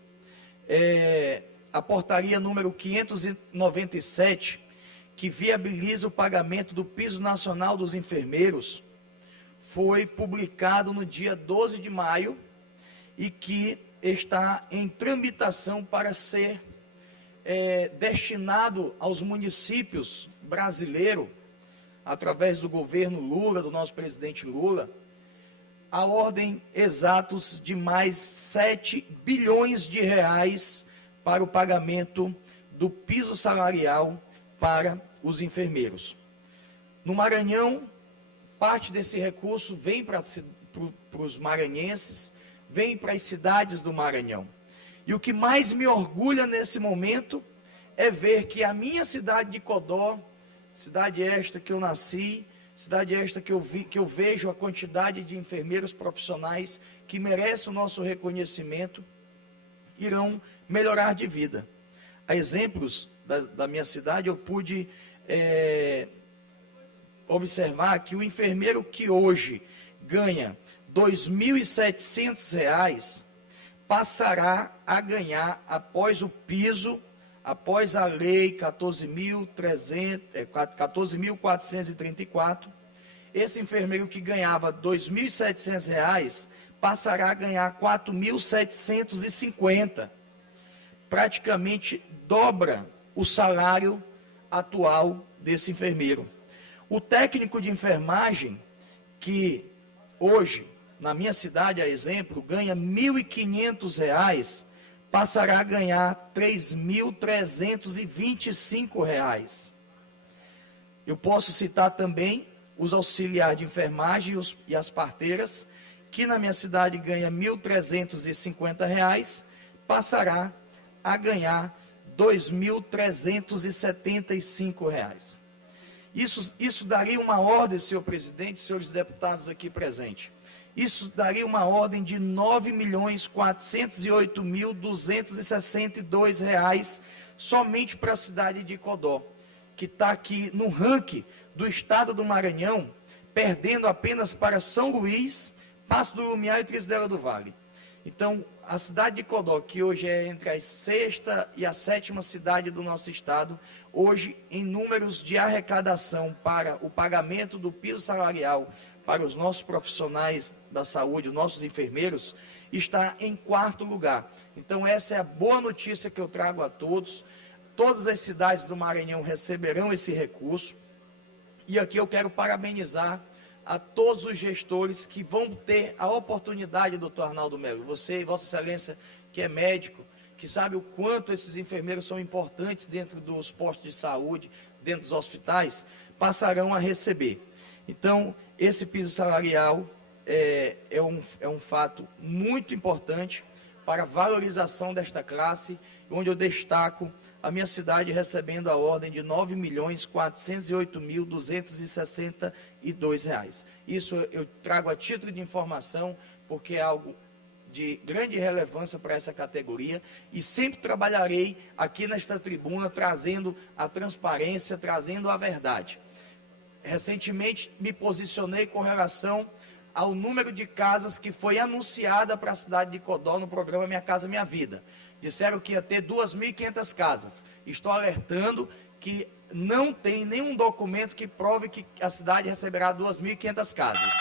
a portaria número 597, que viabiliza o pagamento do piso nacional dos enfermeiros, foi publicado no dia 12 de maio e que está em tramitação para ser destinado aos municípios brasileiros, através do governo Lula, do nosso presidente Lula, a ordem exatos de mais 7 bilhões de reais para o pagamento do piso salarial para os enfermeiros. No Maranhão, parte desse recurso vem para os maranhenses, vem para as cidades do Maranhão. E o que mais me orgulha nesse momento é ver que a minha cidade de Codó, cidade esta que eu nasci, cidade esta que eu vejo a quantidade de enfermeiros profissionais que merecem o nosso reconhecimento, irão melhorar de vida. A exemplos da minha cidade, eu pude observar que o enfermeiro que hoje ganha R$ 2.700, passará a ganhar, após o piso, após a lei 14.434, esse enfermeiro que ganhava R$ 2.700, passará a ganhar R$ 4.750, praticamente dobra o salário atual desse enfermeiro. O técnico de enfermagem, que hoje, na minha cidade, a exemplo, ganha R$ 1.500, passará a ganhar R$ 3.325. Eu posso citar também os auxiliares de enfermagem e as parteiras, que na minha cidade ganha R$ 1.350, passará a ganhar R$ 2.375. Isso daria uma ordem, senhor presidente, senhores deputados aqui presentes. Isso daria uma ordem de R$ 9.408.262 somente para a cidade de Codó, que está aqui no ranking do estado do Maranhão, perdendo apenas para São Luís, Passo do Lumiar e Trizedela do Vale. Então, a cidade de Codó, que hoje é entre a 6ª e a 7ª cidade do nosso estado, hoje, em números de arrecadação para o pagamento do piso salarial para os nossos profissionais da saúde, os nossos enfermeiros, está em 4º lugar. Então, essa é a boa notícia que eu trago a todos. Todas as cidades do Maranhão receberão esse recurso. E aqui eu quero parabenizar a todos os gestores que vão ter a oportunidade, doutor Arnaldo Melo, você e Vossa Excelência, que é médico, que sabe o quanto esses enfermeiros são importantes dentro dos postos de saúde, dentro dos hospitais, passarão a receber. Então, esse piso salarial é um fato muito importante para a valorização desta classe, onde eu destaco a minha cidade recebendo a ordem de R$ 9.408.262. Isso eu trago a título de informação, porque é algo de grande relevância para essa categoria, e sempre trabalharei aqui nesta tribuna trazendo a transparência, trazendo a verdade. Recentemente me posicionei com relação ao número de casas que foi anunciada para a cidade de Codó no programa Minha Casa Minha Vida. Disseram que ia ter 2.500 casas. Estou alertando que não tem nenhum documento que prove que a cidade receberá 2.500 casas.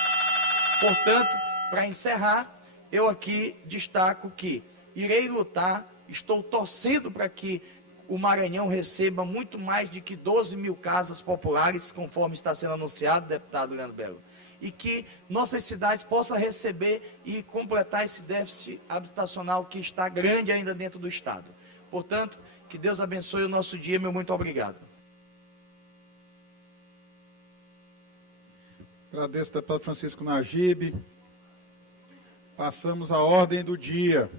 Portanto, para encerrar, eu aqui destaco que irei lutar, estou torcendo para que o Maranhão receba muito mais de que 12 mil casas populares, conforme está sendo anunciado, deputado Leandro Belo, e que nossas cidades possam receber e completar esse déficit habitacional que está grande ainda dentro do estado. Portanto, que Deus abençoe o nosso dia, meu muito obrigado. Agradeço ao deputado Francisco Najib. Passamos à ordem do dia.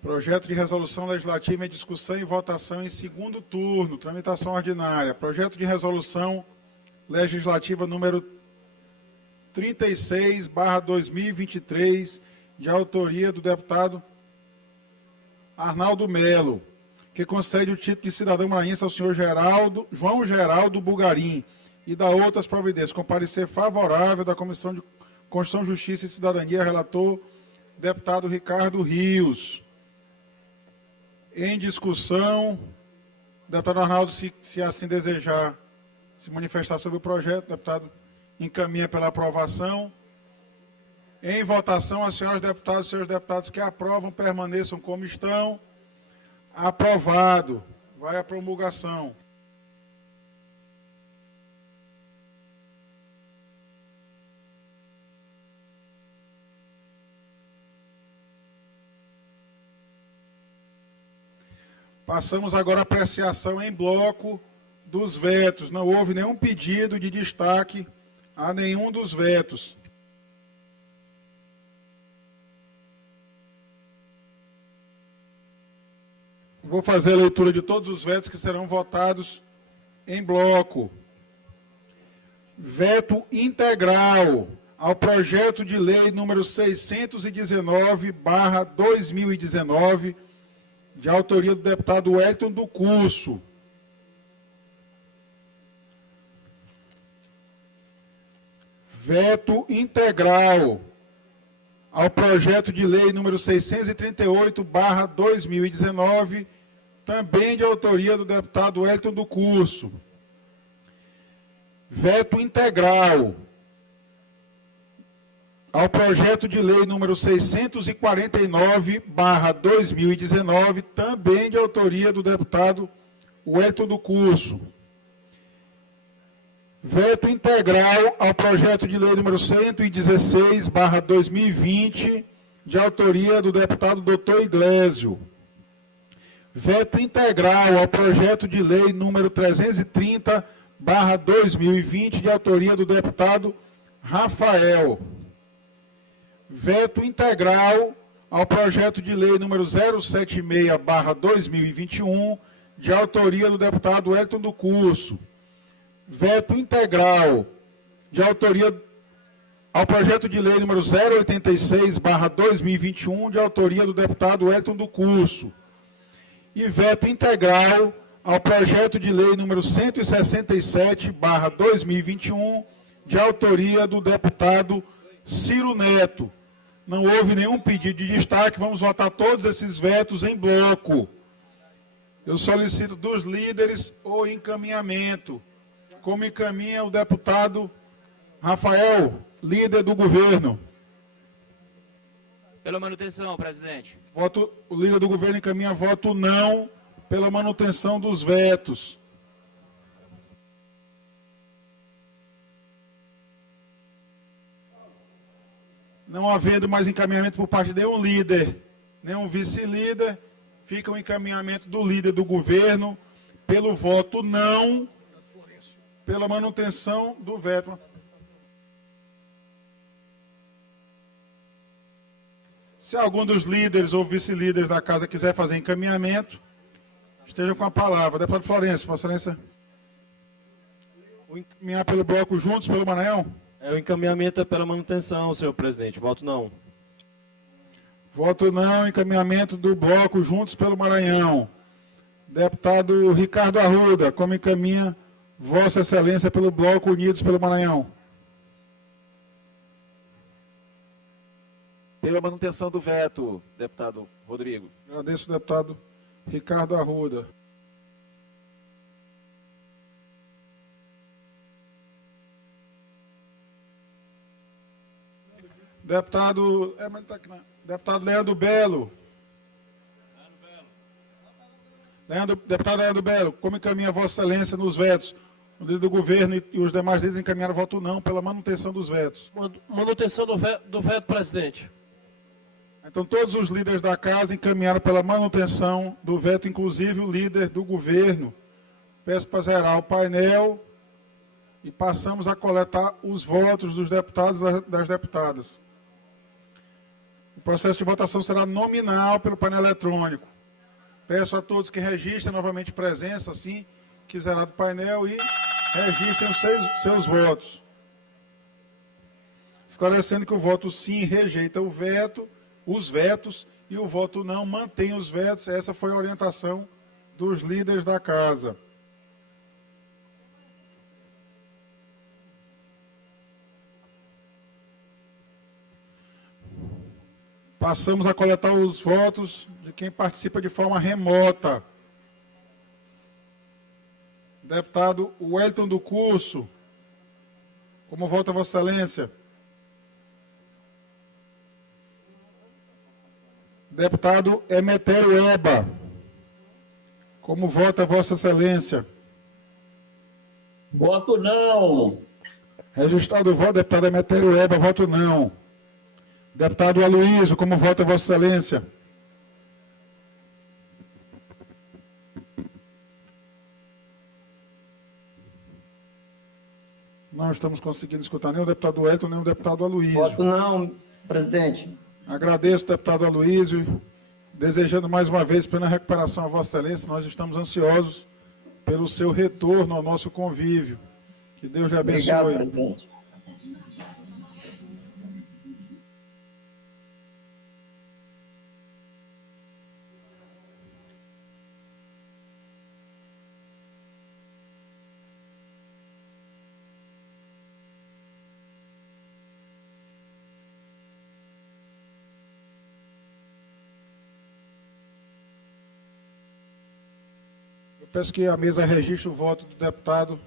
Projeto de resolução legislativa em discussão e votação em segundo turno, tramitação ordinária. Projeto de resolução legislativa número 36/2023, de autoria do deputado Arnaldo Melo, que concede o título de cidadão maranhense ao senhor João Geraldo Bugarim e dá outras providências, com parecer favorável da Comissão de Constituição, Justiça e Cidadania, relator, deputado Ricardo Rios. Em discussão, deputado Arnaldo, se assim desejar se manifestar sobre o projeto, deputado encaminha pela aprovação. Em votação, as senhoras deputadas e senhores deputados que aprovam permaneçam como estão. Aprovado. Vai à promulgação. Passamos agora à apreciação em bloco dos vetos. Não houve nenhum pedido de destaque a nenhum dos vetos. Vou fazer a leitura de todos os vetos que serão votados em bloco. Veto integral ao projeto de lei número 619/2019, de autoria do deputado Wellington do Curso. Veto integral ao projeto de lei número 638/2019, também de autoria do deputado Wellington do Curso. Veto integral ao projeto de lei número 649/2019, também de autoria do deputado Wellington do Curso. Veto integral ao projeto de lei número 116/2020, de autoria do deputado Dr. Iglesio. Veto integral ao projeto de lei número 330/2020, de autoria do deputado Rafael. Veto integral ao projeto de lei número 076/2021, de autoria do deputado Wellington do Curso. Veto integral, de autoria ao projeto de lei número 086/2021, de autoria do deputado Wellington do Curso. E veto integral ao projeto de lei número 167/2021, de autoria do deputado Ciro Neto. Não houve nenhum pedido de destaque, vamos votar todos esses vetos em bloco. Eu solicito dos líderes o encaminhamento. Como encaminha o deputado Rafael, líder do governo. Pela manutenção, presidente. O líder do governo encaminha voto não pela manutenção dos vetos. Não havendo mais encaminhamento por parte de nenhum líder, nenhum vice-líder, fica o encaminhamento do líder do governo pelo voto não, pela manutenção do veto. Se algum dos líderes ou vice-líderes da casa quiser fazer encaminhamento, estejam com a palavra. Deputado Florencio, Vossa Excelência. O encaminhar pelo bloco Juntos pelo Maranhão? O encaminhamento é pela manutenção, senhor presidente. Voto não. Voto não, encaminhamento do bloco Juntos pelo Maranhão. Deputado Ricardo Arruda, como encaminha Vossa Excelência pelo bloco Unidos pelo Maranhão? Pela manutenção do veto, deputado Rodrigo. Agradeço, deputado Ricardo Arruda. Deputado Leandro Belo. Deputado Leandro Belo, como encaminha Vossa Excelência nos vetos? O líder do governo e os demais líderes encaminharam voto não pela manutenção dos vetos. Manutenção do veto, presidente. Então, todos os líderes da casa encaminharam pela manutenção do veto, inclusive o líder do governo. Peço para zerar o painel e passamos a coletar os votos dos deputados e das deputadas. O processo de votação será nominal pelo painel eletrônico. Peço a todos que registrem novamente presença, assim que zerar do painel, e registrem os seus votos. Esclarecendo que o voto sim rejeita o veto, os vetos, e o voto não mantém os vetos. Essa foi a orientação dos líderes da casa. Passamos a coletar os votos de quem participa de forma remota. Deputado Wellington do Curso, como vota Vossa Excelência? Deputado Emetério Eba, como vota Vossa Excelência? Voto não. Registrado o voto, deputado Emetério Eba, voto não. Deputado Aloysio, como vota Vossa Excelência? Não estamos conseguindo escutar nem o deputado Wellington, nem o deputado Aloysio. Voto não, presidente. Agradeço, deputado Aloysio, desejando mais uma vez plena recuperação a Vossa Excelência. Nós estamos ansiosos pelo seu retorno ao nosso convívio. Que Deus lhe abençoe. Obrigado, presidente. Peço que a mesa registre o voto do deputado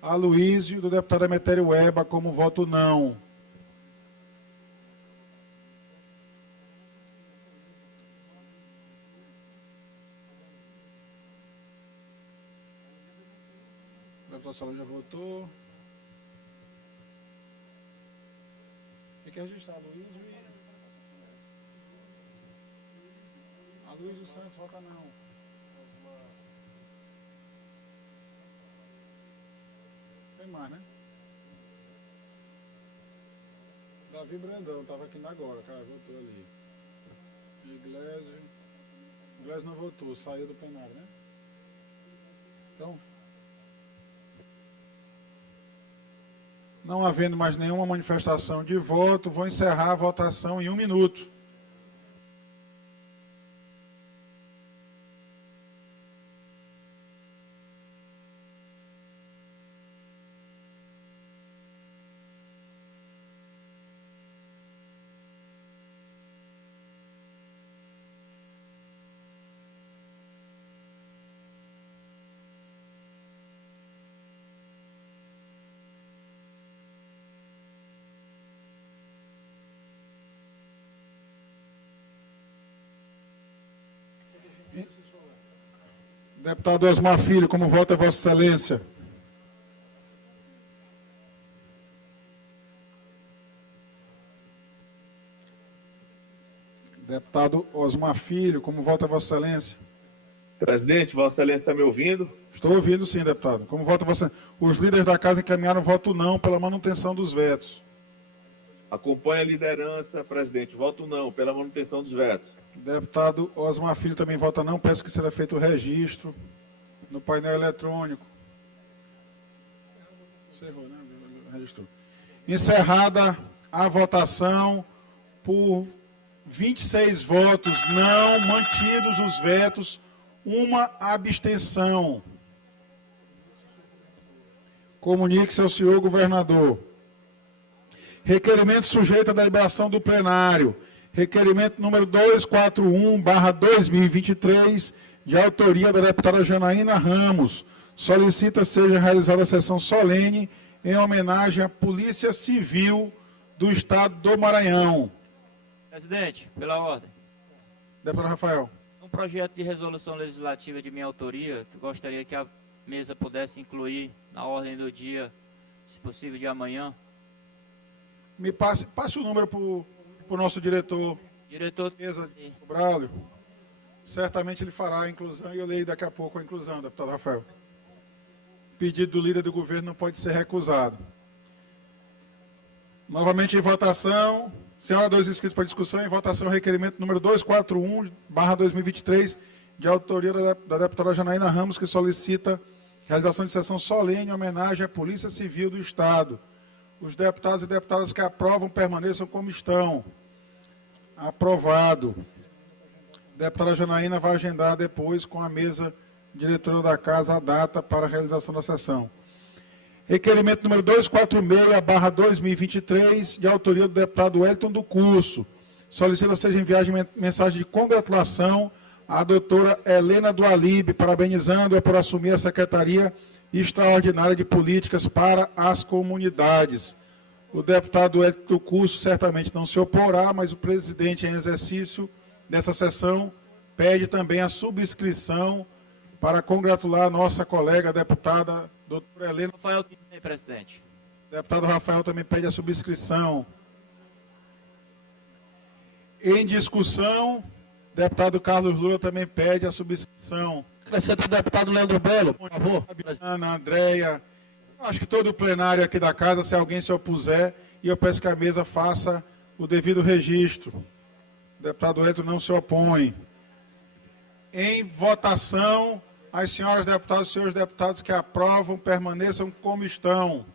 Aloysio e do deputado Emetério Eba como voto não. O deputado Salão já votou. Tem que registrar Aloysio e... Aloysio Santos, vota não. Tem mais, né? Davi Brandão, estava aqui ainda agora, cara, voltou ali. Iglesias não votou, saiu do plenário, né? Então, não havendo mais nenhuma manifestação de voto, vou encerrar a votação em 1 minuto. Deputado Osmar Filho, como vota Vossa Excelência? Deputado Osmar Filho, como vota Vossa Excelência? Presidente, Vossa Excelência está me ouvindo? Estou ouvindo sim, deputado. Como vota Vossa Excelência? Os líderes da casa encaminharam voto não pela manutenção dos vetos. Acompanha a liderança, presidente. Voto não, pela manutenção dos vetos. Deputado Osmar Filho também vota não. Peço que seja feito o registro no painel eletrônico. Encerrou, né? Registrou. Encerrada a votação por 26 votos não, mantidos os vetos, uma abstenção. Comunique-se ao senhor governador. Requerimento sujeito à deliberação do plenário. Requerimento número 241/2023, de autoria da deputada Janaína Ramos. Solicita seja realizada a sessão solene em homenagem à Polícia Civil do Estado do Maranhão. Presidente, pela ordem. Deputado Rafael. Um projeto de resolução legislativa de minha autoria, que gostaria que a mesa pudesse incluir na ordem do dia, se possível, de amanhã. Me passe o número para o nosso diretor. Diretor. O Braulio. Certamente ele fará a inclusão e eu leio daqui a pouco a inclusão, deputado Rafael. Pedido do líder do governo não pode ser recusado. Novamente em votação. Senhora, 2 inscritos para discussão. Em votação, requerimento número 241/2023, de autoria da deputada Janaína Ramos, que solicita realização de sessão solene em homenagem à Polícia Civil do Estado. Os deputados e deputadas que aprovam permaneçam como estão. Aprovado. A deputada Janaína vai agendar depois com a mesa diretora da casa a data para a realização da sessão. Requerimento número 246/2023, de autoria do deputado Wellington do Curso. Solicita seja enviada mensagem de congratulação à doutora Helena do Alibe, parabenizando-a por assumir a Secretaria Extraordinária de Políticas para as Comunidades. O deputado Wellington do Curso certamente não se oporá, mas o presidente em exercício dessa sessão pede também a subscrição para congratular a nossa colega deputada doutora Helena. Rafael, presidente. O deputado Rafael também pede a subscrição. Em discussão, o deputado Carlos Lula também pede a subscrição. Acrescento o deputado Leandro Belo, por favor. Ana, Andréia, acho que todo o plenário aqui da casa, se alguém se opuser, e eu peço que a mesa faça o devido registro. O deputado Wellington não se opõe. Em votação, as senhoras deputadas e senhores deputados que aprovam permaneçam como estão.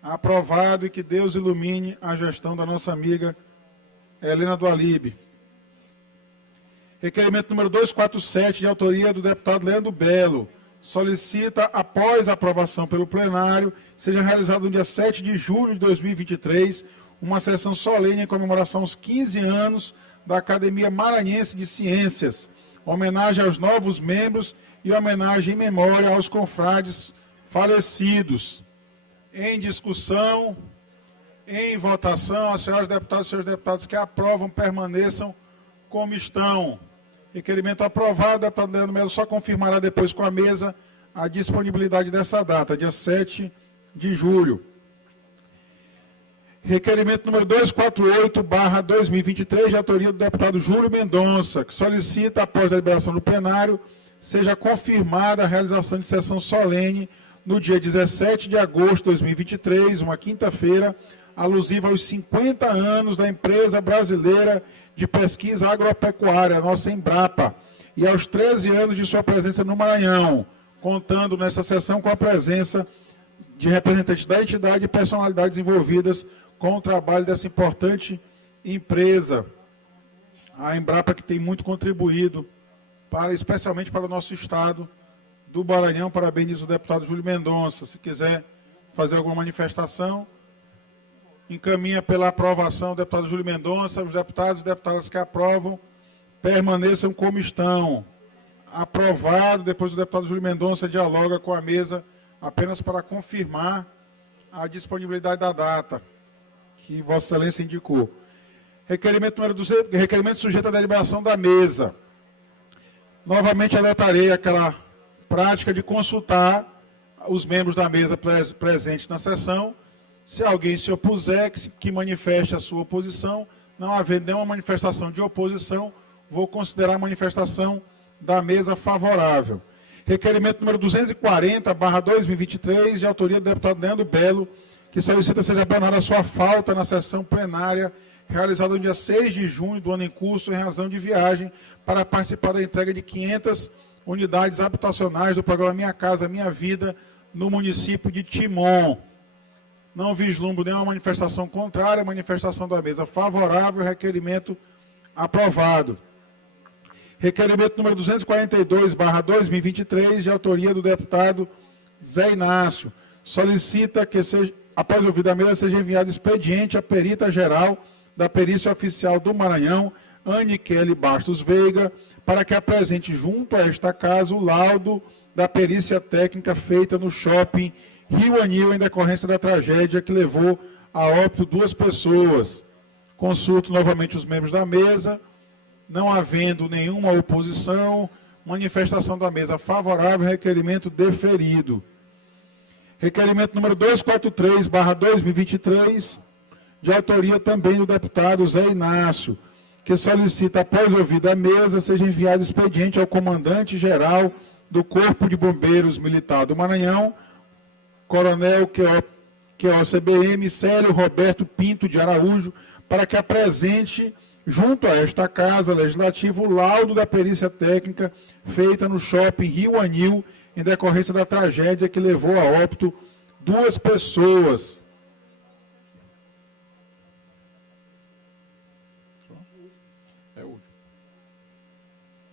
Aprovado, e que Deus ilumine a gestão da nossa amiga Helena do Alibe. Requerimento número 247, de autoria do deputado Leandro Belo. Solicita, após a aprovação pelo plenário, seja realizada no dia 7 de julho de 2023, uma sessão solene em comemoração aos 15 anos da Academia Maranhense de Ciências, homenagem aos novos membros e homenagem em memória aos confrades falecidos. Em discussão, em votação, as senhoras deputadas e senhores deputados que aprovam permaneçam como estão. Requerimento aprovado. O deputado Leandro Melo só confirmará depois com a mesa a disponibilidade dessa data, dia 7 de julho. Requerimento número 248/2023, de autoria do deputado Júlio Mendonça, que solicita, após a deliberação do plenário, seja confirmada a realização de sessão solene no dia 17 de agosto de 2023, uma quinta-feira, alusiva aos 50 anos da Empresa Brasileira de Pesquisa Agropecuária, a nossa Embrapa, e aos 13 anos de sua presença no Maranhão, contando nessa sessão com a presença de representantes da entidade e personalidades envolvidas com o trabalho dessa importante empresa, a Embrapa, que tem muito contribuído, especialmente para o nosso estado do Maranhão. Parabenizo o deputado Júlio Mendonça. Se quiser fazer alguma manifestação, encaminha pela aprovação o deputado Júlio Mendonça. Os deputados e deputadas que aprovam permaneçam como estão. Aprovado. Depois o deputado Júlio Mendonça dialoga com a mesa apenas para confirmar a disponibilidade da data que Vossa Excelência indicou. Requerimento número 200, requerimento sujeito à deliberação da mesa. Novamente alertarei aquela prática de consultar os membros da mesa presentes na sessão. Se alguém se opuser, que manifeste a sua oposição. Não havendo nenhuma manifestação de oposição, vou considerar a manifestação da mesa favorável. Requerimento número 240/2023, de autoria do deputado Leandro Belo, que solicita seja banada a sua falta na sessão plenária realizada no dia 6 de junho do ano em curso, em razão de viagem, para participar da entrega de 500 unidades habitacionais do programa Minha Casa Minha Vida, no município de Timon. Não vislumbro nenhuma manifestação contrária, manifestação da mesa favorável, requerimento aprovado. Requerimento número 242/2023, de autoria do deputado Zé Inácio, solicita que, após ouvida a mesa, seja enviado expediente à perita geral da Perícia Oficial do Maranhão, Anne Kelly Bastos Veiga, para que apresente junto a esta casa o laudo da perícia técnica feita no shopping Rio Anil em decorrência da tragédia que levou a óbito 2 pessoas. Consulto novamente os membros da mesa. Não havendo nenhuma oposição, manifestação da mesa favorável, requerimento deferido. Requerimento número 243/2023, de autoria também do deputado Zé Inácio, que solicita, após ouvida a mesa, seja enviado expediente ao comandante-geral do Corpo de Bombeiros Militar do Maranhão, Coronel QOCBM Célio Roberto Pinto de Araújo, para que apresente, junto a esta Casa Legislativa, o laudo da perícia técnica feita no shopping Rio Anil, em decorrência da tragédia que levou a óbito 2 pessoas.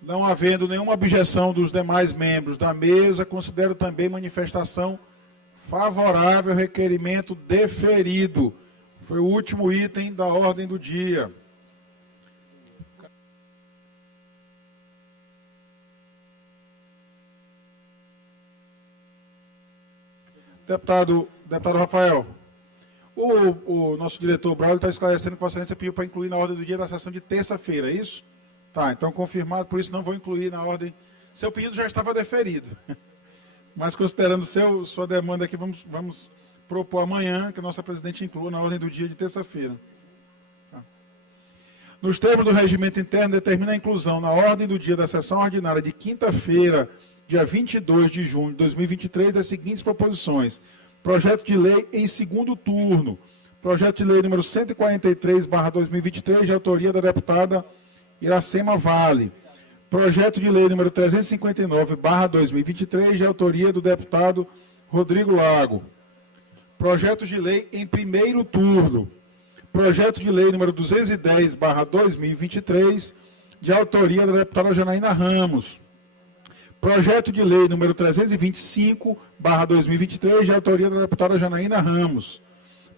Não havendo nenhuma objeção dos demais membros da mesa, considero também manifestação favorável, requerimento deferido. Foi o último item da ordem do dia. Deputado Rafael, o nosso diretor Braulio está esclarecendo que Vossa Excelência pediu para incluir na ordem do dia da sessão de terça-feira, é isso? Tá, então confirmado, por isso não vou incluir na ordem. Seu pedido já estava deferido. Mas considerando sua demanda aqui, vamos propor amanhã que a nossa presidente inclua na ordem do dia de terça-feira. Tá. Nos termos do regimento interno, determina a inclusão na ordem do dia da sessão ordinária de quinta-feira, dia 22 de junho de 2023, das seguintes proposições. Projeto de lei em segundo turno. Projeto de lei número 143/2023, de autoria da deputada Iracema Vale. Projeto de lei número 359/2023, de autoria do deputado Rodrigo Lago. Projeto de lei em primeiro turno. Projeto de lei número 210/2023, de autoria da deputada Janaína Ramos. Projeto de lei número 325/2023, de autoria da deputada Janaína Ramos.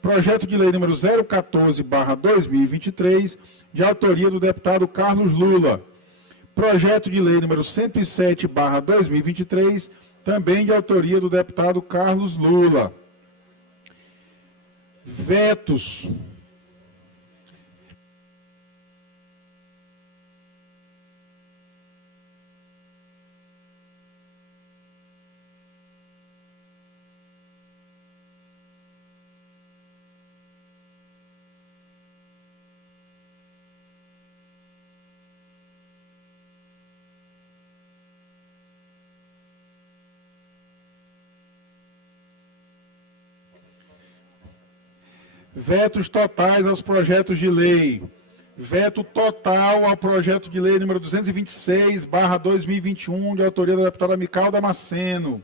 Projeto de lei número 014/2023, de autoria do deputado Carlos Lula. Projeto de lei número 107/2023, também de autoria do deputado Carlos Lula. Vetos. Vetos totais aos projetos de lei Veto total ao projeto de lei número 226/2021, de autoria da deputada Mical Damasceno.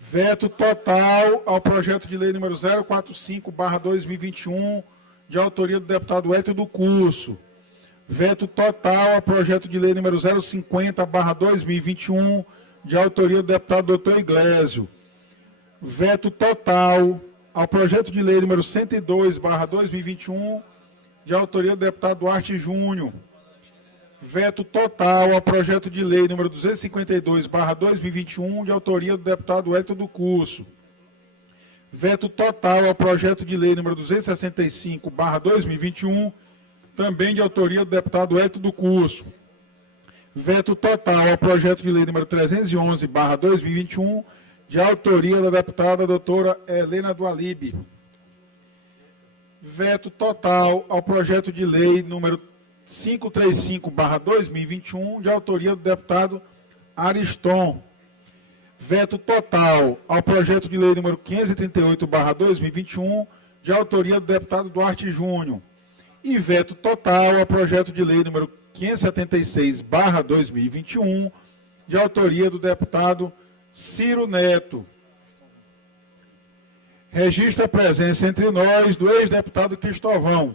Veto total ao projeto de lei número 045/2021, de autoria do deputado Hélio do Curso. Veto total ao projeto de lei número 050/2021, de autoria do deputado doutor Iglesio. Veto total ao projeto de lei número 102/2021, de autoria do deputado Duarte Júnior. Veto total ao projeto de lei número 252/2021, de autoria do deputado Hélio do Curso. Veto total ao projeto de lei número 265/2021, também de autoria do deputado Hélio do Curso. Veto total ao projeto de lei número 311/2021, de autoria da deputada doutora Helena do Alibe. Veto total ao projeto de lei número 535/2021, de autoria do deputado Ariston. Veto total ao projeto de lei número 538/2021, de autoria do deputado Duarte Júnior. E veto total ao projeto de lei número 576/2021, de autoria do deputado Ciro Neto. Registra a presença entre nós do ex-deputado Cristóvão.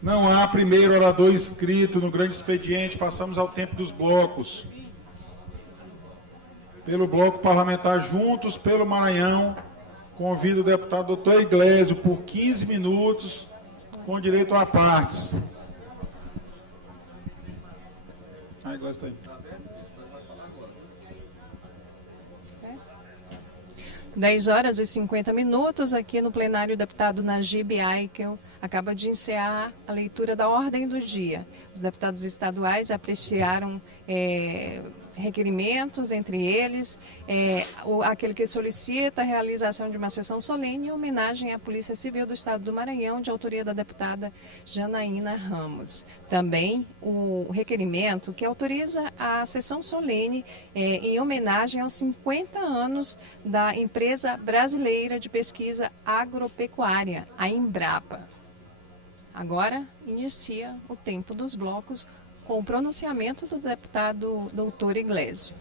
Não há primeiro orador inscrito no grande expediente, passamos ao tempo dos blocos. Pelo bloco parlamentar Juntos pelo Maranhão, convido o deputado doutor Iglesio por 15 minutos, com direito a partes. Ah, Iglesio está aí. 10h50 aqui no plenário, o deputado Najib Aikel acaba de encerrar a leitura da ordem do dia. Os deputados estaduais apreciaram requerimentos, entre eles aquele que solicita a realização de uma sessão solene em homenagem à Polícia Civil do Estado do Maranhão, de autoria da deputada Janaína Ramos. Também o requerimento que autoriza a sessão solene em homenagem aos 50 anos da Empresa Brasileira de Pesquisa Agropecuária, a Embrapa. Agora inicia o tempo dos blocos, com o pronunciamento do deputado doutor Iglesio.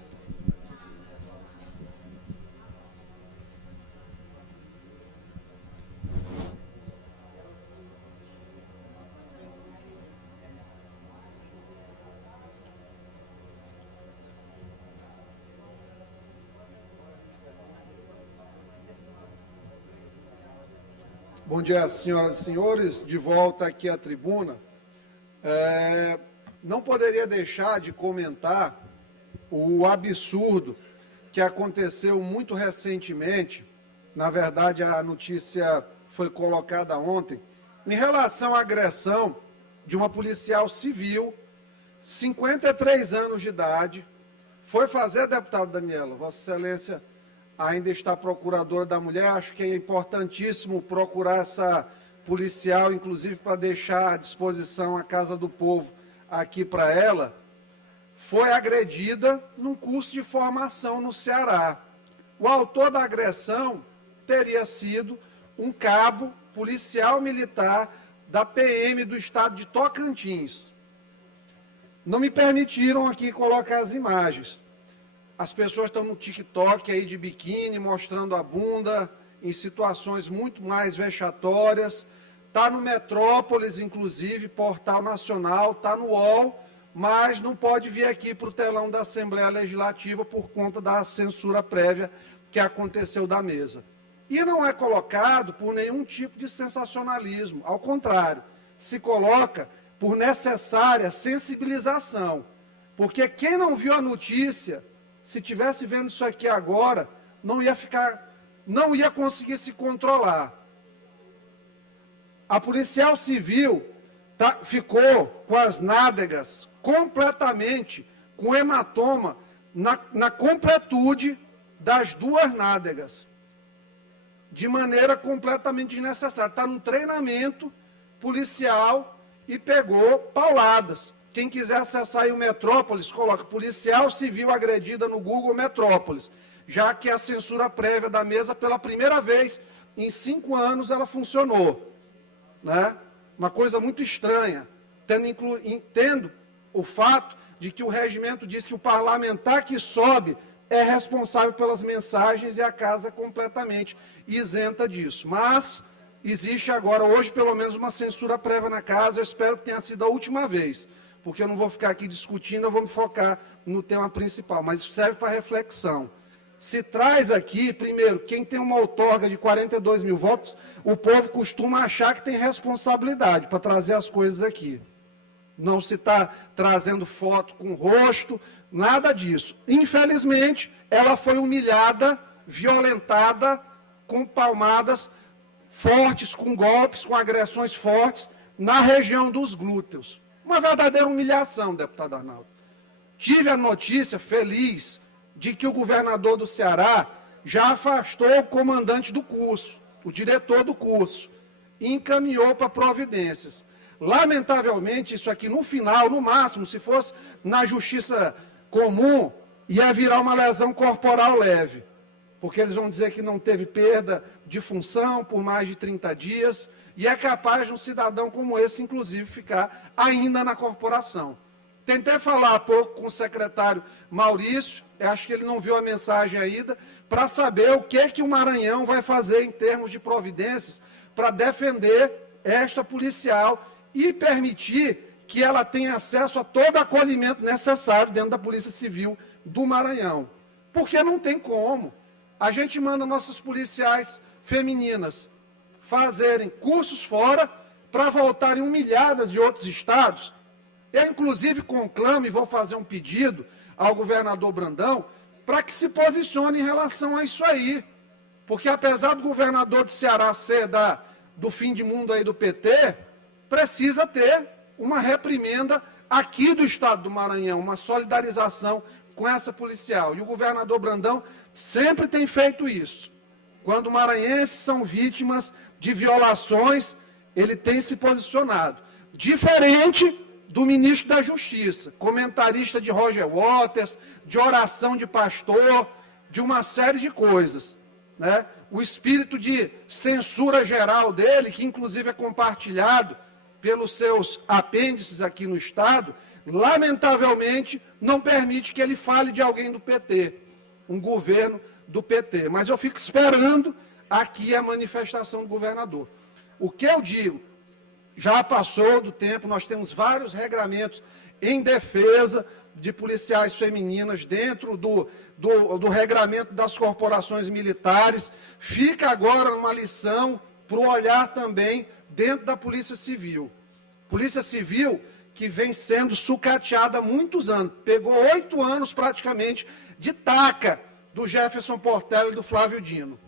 Bom dia, senhoras e senhores. De volta aqui à tribuna. Não poderia deixar de comentar o absurdo que aconteceu muito recentemente. Na verdade, a notícia foi colocada ontem, em relação à agressão de uma policial civil, 53 anos de idade, foi fazer, deputado Daniela, Vossa Excelência ainda está procuradora da mulher, acho que é importantíssimo procurar essa policial, inclusive para deixar à disposição a Casa do Povo aqui para ela, foi agredida num curso de formação no Ceará. O autor da agressão teria sido um cabo policial militar da PM do estado de Tocantins. Não me permitiram aqui colocar as imagens. As pessoas estão no TikTok aí de biquíni, mostrando a bunda, em situações muito mais vexatórias. Está no Metrópolis, inclusive, Portal Nacional, está no UOL, mas não pode vir aqui para o telão da Assembleia Legislativa por conta da censura prévia que aconteceu da mesa. E não é colocado por nenhum tipo de sensacionalismo, ao contrário, se coloca por necessária sensibilização, porque quem não viu a notícia, se tivesse vendo isso aqui agora, não ia conseguir se controlar. A policial civil ficou com as nádegas completamente com hematoma na completude das duas nádegas, de maneira completamente desnecessária. Está num treinamento policial e pegou pauladas. Quem quiser acessar aí o Metrópolis, coloca policial civil agredida no Google Metrópolis, já que a censura prévia da mesa, pela primeira vez em 5 anos, ela funcionou. Né? Uma coisa muito estranha, tendo o fato de que o regimento diz que o parlamentar que sobe é responsável pelas mensagens e a casa é completamente isenta disso. Mas existe agora, hoje, pelo menos, uma censura prévia na casa. Eu espero que tenha sido a última vez, porque eu não vou ficar aqui discutindo, eu vou me focar no tema principal, mas serve para reflexão. Se traz aqui, primeiro, quem tem uma outorga de 42 mil votos, o povo costuma achar que tem responsabilidade para trazer as coisas aqui. Não se está trazendo foto com rosto, nada disso. Infelizmente, ela foi humilhada, violentada, com palmadas fortes, com golpes, com agressões fortes, na região dos glúteos. Uma verdadeira humilhação, deputado Arnaldo. Tive a notícia feliz de que o governador do Ceará já afastou o comandante do curso, o diretor do curso, e encaminhou para providências. Lamentavelmente, isso aqui no final, no máximo, se fosse na justiça comum, ia virar uma lesão corporal leve, porque eles vão dizer que não teve perda de função por mais de 30 dias, e é capaz de um cidadão como esse, inclusive, ficar ainda na corporação. Tentei falar há pouco com o secretário Maurício, acho que ele não viu a mensagem ainda, para saber o que o Maranhão vai fazer em termos de providências para defender esta policial e permitir que ela tenha acesso a todo acolhimento necessário dentro da Polícia Civil do Maranhão. Porque não tem como. A gente manda nossas policiais femininas fazerem cursos fora para voltarem humilhadas de outros estados. Eu, inclusive, conclamo e vou fazer um pedido ao governador Brandão para que se posicione em relação a isso aí. Porque, apesar do governador de Ceará ser do fim de mundo aí do PT, precisa ter uma reprimenda aqui do estado do Maranhão, uma solidarização com essa policial. E o governador Brandão sempre tem feito isso. Quando maranhenses são vítimas de violações, ele tem se posicionado. Diferente do ministro da Justiça, comentarista de Roger Waters, de oração de pastor, de uma série de coisas, né? O espírito de censura geral dele, que inclusive é compartilhado pelos seus apêndices aqui no Estado, lamentavelmente não permite que ele fale de alguém do PT, um governo do PT. Mas eu fico esperando aqui a manifestação do governador. O que eu digo, já passou do tempo, nós temos vários regramentos em defesa de policiais femininas dentro do regramento das corporações militares. Fica agora uma lição para o olhar também dentro da Polícia Civil. Polícia Civil que vem sendo sucateada há muitos anos. Pegou 8 anos praticamente de taca do Jefferson Portela e do Flávio Dino.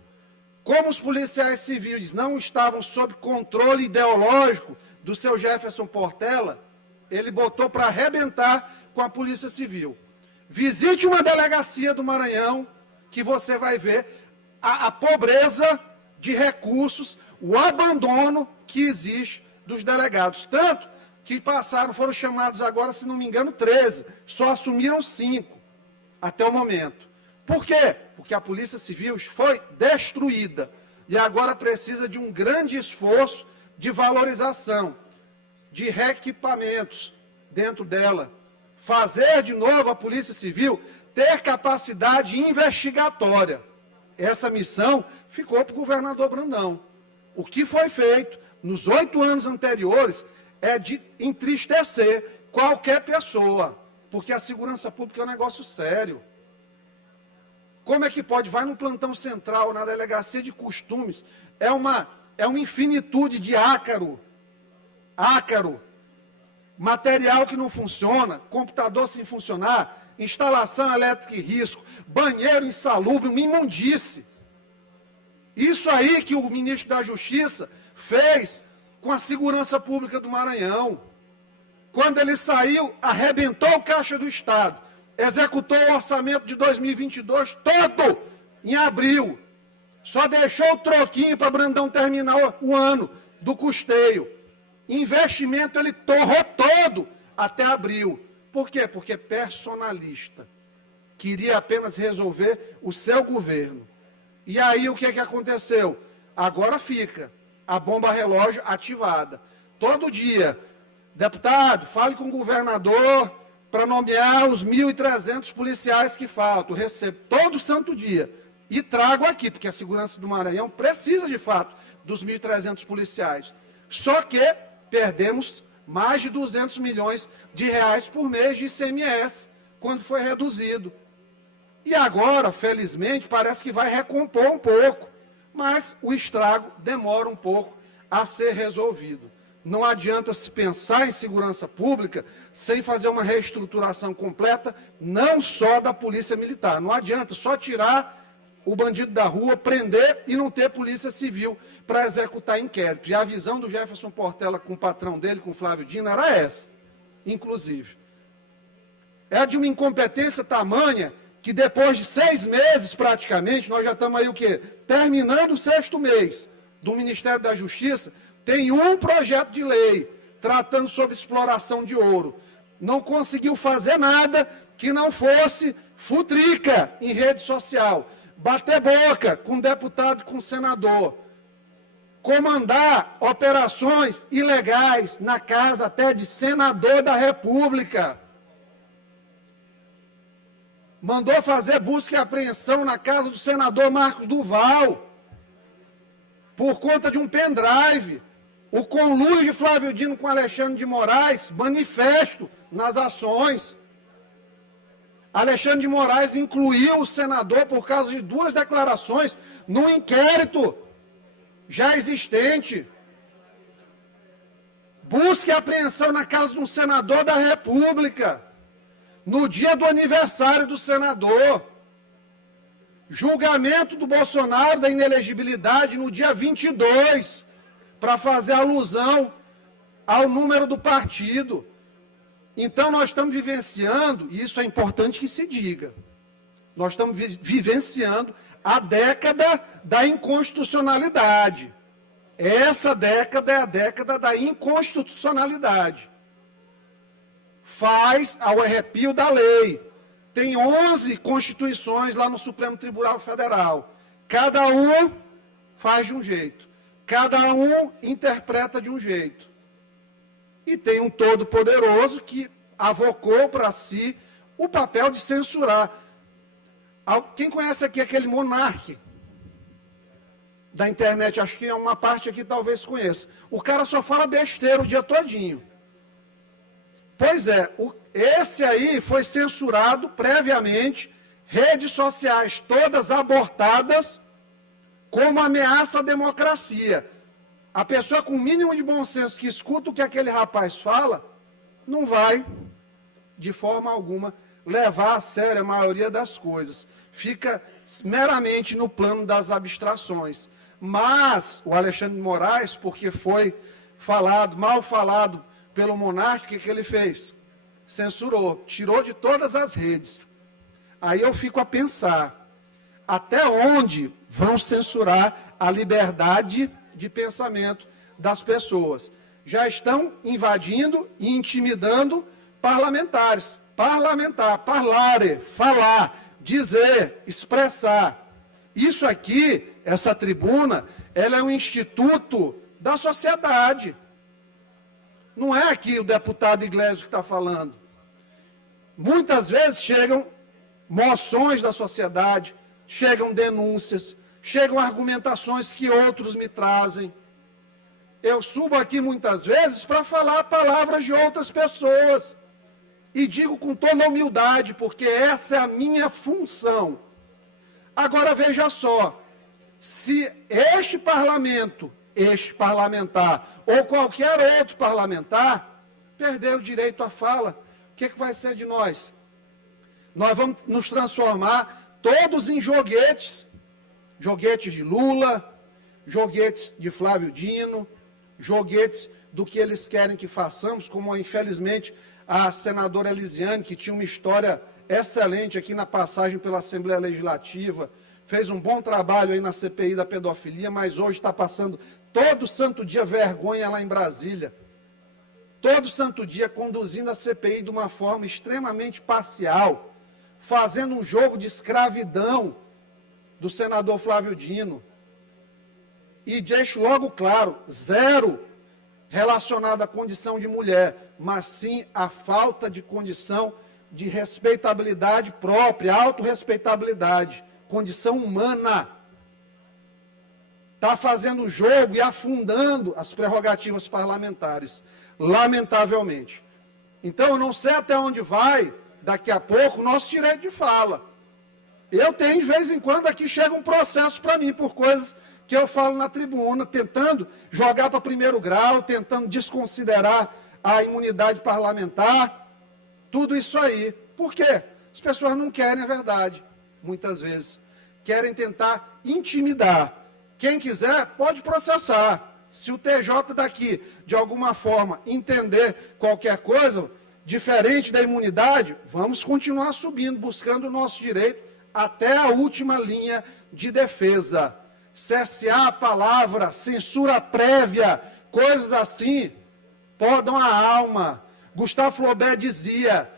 Como os policiais civis não estavam sob controle ideológico do seu Jefferson Portela, ele botou para arrebentar com a Polícia Civil. Visite uma delegacia do Maranhão, que você vai ver a pobreza de recursos, o abandono que existe dos delegados. Tanto que foram chamados agora, se não me engano, 13. Só assumiram 5 até o momento. Por quê? Porque a Polícia Civil foi destruída e agora precisa de um grande esforço de valorização, de reequipamentos dentro dela. Fazer de novo a Polícia Civil ter capacidade investigatória. Essa missão ficou para o governador Brandão. O que foi feito nos 8 anos anteriores é de entristecer qualquer pessoa, porque a segurança pública é um negócio sério. Como é que pode? Vai no plantão central, na delegacia de costumes, é uma infinitude de ácaro, material que não funciona, computador sem funcionar, instalação elétrica em risco, banheiro insalubre, uma imundície. Isso aí que o ministro da Justiça fez com a segurança pública do Maranhão. Quando ele saiu, arrebentou o caixa do Estado, executou o orçamento de 2022 todo em abril. Só deixou o troquinho para Brandão terminar o ano do custeio. Investimento ele torrou todo até abril. Por quê? Porque personalista. Queria apenas resolver o seu governo. E aí o que aconteceu? Agora fica a bomba relógio ativada. Todo dia, deputado, fale com o governador para nomear os 1.300 policiais que faltam. Recebo todo santo dia. E trago aqui, porque a segurança do Maranhão precisa, de fato, dos 1.300 policiais. Só que perdemos mais de 200 milhões de reais por mês de ICMS, quando foi reduzido. E agora, felizmente, parece que vai recompor um pouco, mas o estrago demora um pouco a ser resolvido. Não adianta se pensar em segurança pública sem fazer uma reestruturação completa, não só da polícia militar. Não adianta só tirar o bandido da rua, prender e não ter polícia civil para executar inquérito. E a visão do Jefferson Portela com o patrão dele, com o Flávio Dino, era essa, inclusive. É de uma incompetência tamanha que depois de 6 meses, praticamente, nós já estamos aí o quê? Terminando o 6º mês do Ministério da Justiça, tem um projeto de lei tratando sobre exploração de ouro. Não conseguiu fazer nada que não fosse futrica em rede social. Bater boca com deputado, com senador, comandar operações ilegais na casa até de senador da República, mandou fazer busca e apreensão na casa do senador Marcos Duval, por conta de um pendrive, o conluio de Flávio Dino com Alexandre de Moraes, manifesto nas ações. Alexandre de Moraes incluiu o senador por causa de 2 declarações num inquérito já existente. Busca e apreensão na casa de um senador da República, no dia do aniversário do senador. Julgamento do Bolsonaro da inelegibilidade no dia 22, para fazer alusão ao número do partido. Então, nós estamos vivenciando, e isso é importante que se diga, nós estamos vivenciando a década da inconstitucionalidade. Essa década é a década da inconstitucionalidade. Faz ao arrepio da lei. Tem 11 constituições lá no Supremo Tribunal Federal. Cada um faz de um jeito. Cada um interpreta de um jeito. E tem um todo-poderoso que avocou para si o papel de censurar. Quem conhece aqui aquele monarca da internet? Acho que é uma parte aqui talvez conheça. O cara só fala besteira o dia todinho. Pois é, esse aí foi censurado previamente, redes sociais todas abortadas como ameaça à democracia. A pessoa com o mínimo de bom senso que escuta o que aquele rapaz fala, não vai, de forma alguma, levar a sério a maioria das coisas. Fica meramente no plano das abstrações. Mas o Alexandre de Moraes, porque foi falado, mal falado pelo monarca, o que ele fez? Censurou, tirou de todas as redes. Aí eu fico a pensar, até onde vão censurar a liberdade de pensamento das pessoas? Já estão invadindo e intimidando parlamentares. Parlamentar, parlare, falar, dizer, expressar. Isso aqui, essa tribuna, ela é um instituto da sociedade. Não é aqui o deputado Iglesias que está falando. Muitas vezes chegam moções da sociedade, chegam denúncias, chegam argumentações que outros me trazem. Eu subo aqui muitas vezes para falar palavras de outras pessoas. E digo com toda humildade, porque essa é a minha função. Agora veja só, se este parlamentar, ou qualquer outro parlamentar, perder o direito à fala, o que vai ser de nós? Nós vamos nos transformar todos em joguetes. Joguetes de Lula, joguetes de Flávio Dino, joguetes do que eles querem que façamos, como infelizmente a senadora Elisiane, que tinha uma história excelente aqui na passagem pela Assembleia Legislativa, fez um bom trabalho aí na CPI da pedofilia, mas hoje está passando todo santo dia vergonha lá em Brasília. Todo santo dia conduzindo a CPI de uma forma extremamente parcial, fazendo um jogo de escravidão do senador Flávio Dino. E deixo logo claro, zero relacionado à condição de mulher, mas sim à falta de condição de respeitabilidade própria, autorrespeitabilidade, condição humana. Está fazendo jogo e afundando as prerrogativas parlamentares, lamentavelmente. Então, eu não sei até onde vai, daqui a pouco, o nosso direito de fala. Eu tenho, de vez em quando, aqui chega um processo para mim, por coisas que eu falo na tribuna, tentando jogar para primeiro grau, tentando desconsiderar a imunidade parlamentar, tudo isso aí. Por quê? As pessoas não querem a verdade, muitas vezes. Querem tentar intimidar. Quem quiser, pode processar. Se o TJ daqui, de alguma forma, entender qualquer coisa diferente da imunidade, vamos continuar subindo, buscando o nosso direito até a última linha de defesa. Cessar a palavra, censura prévia, coisas assim, podam a alma. Gustavo Flaubert dizia,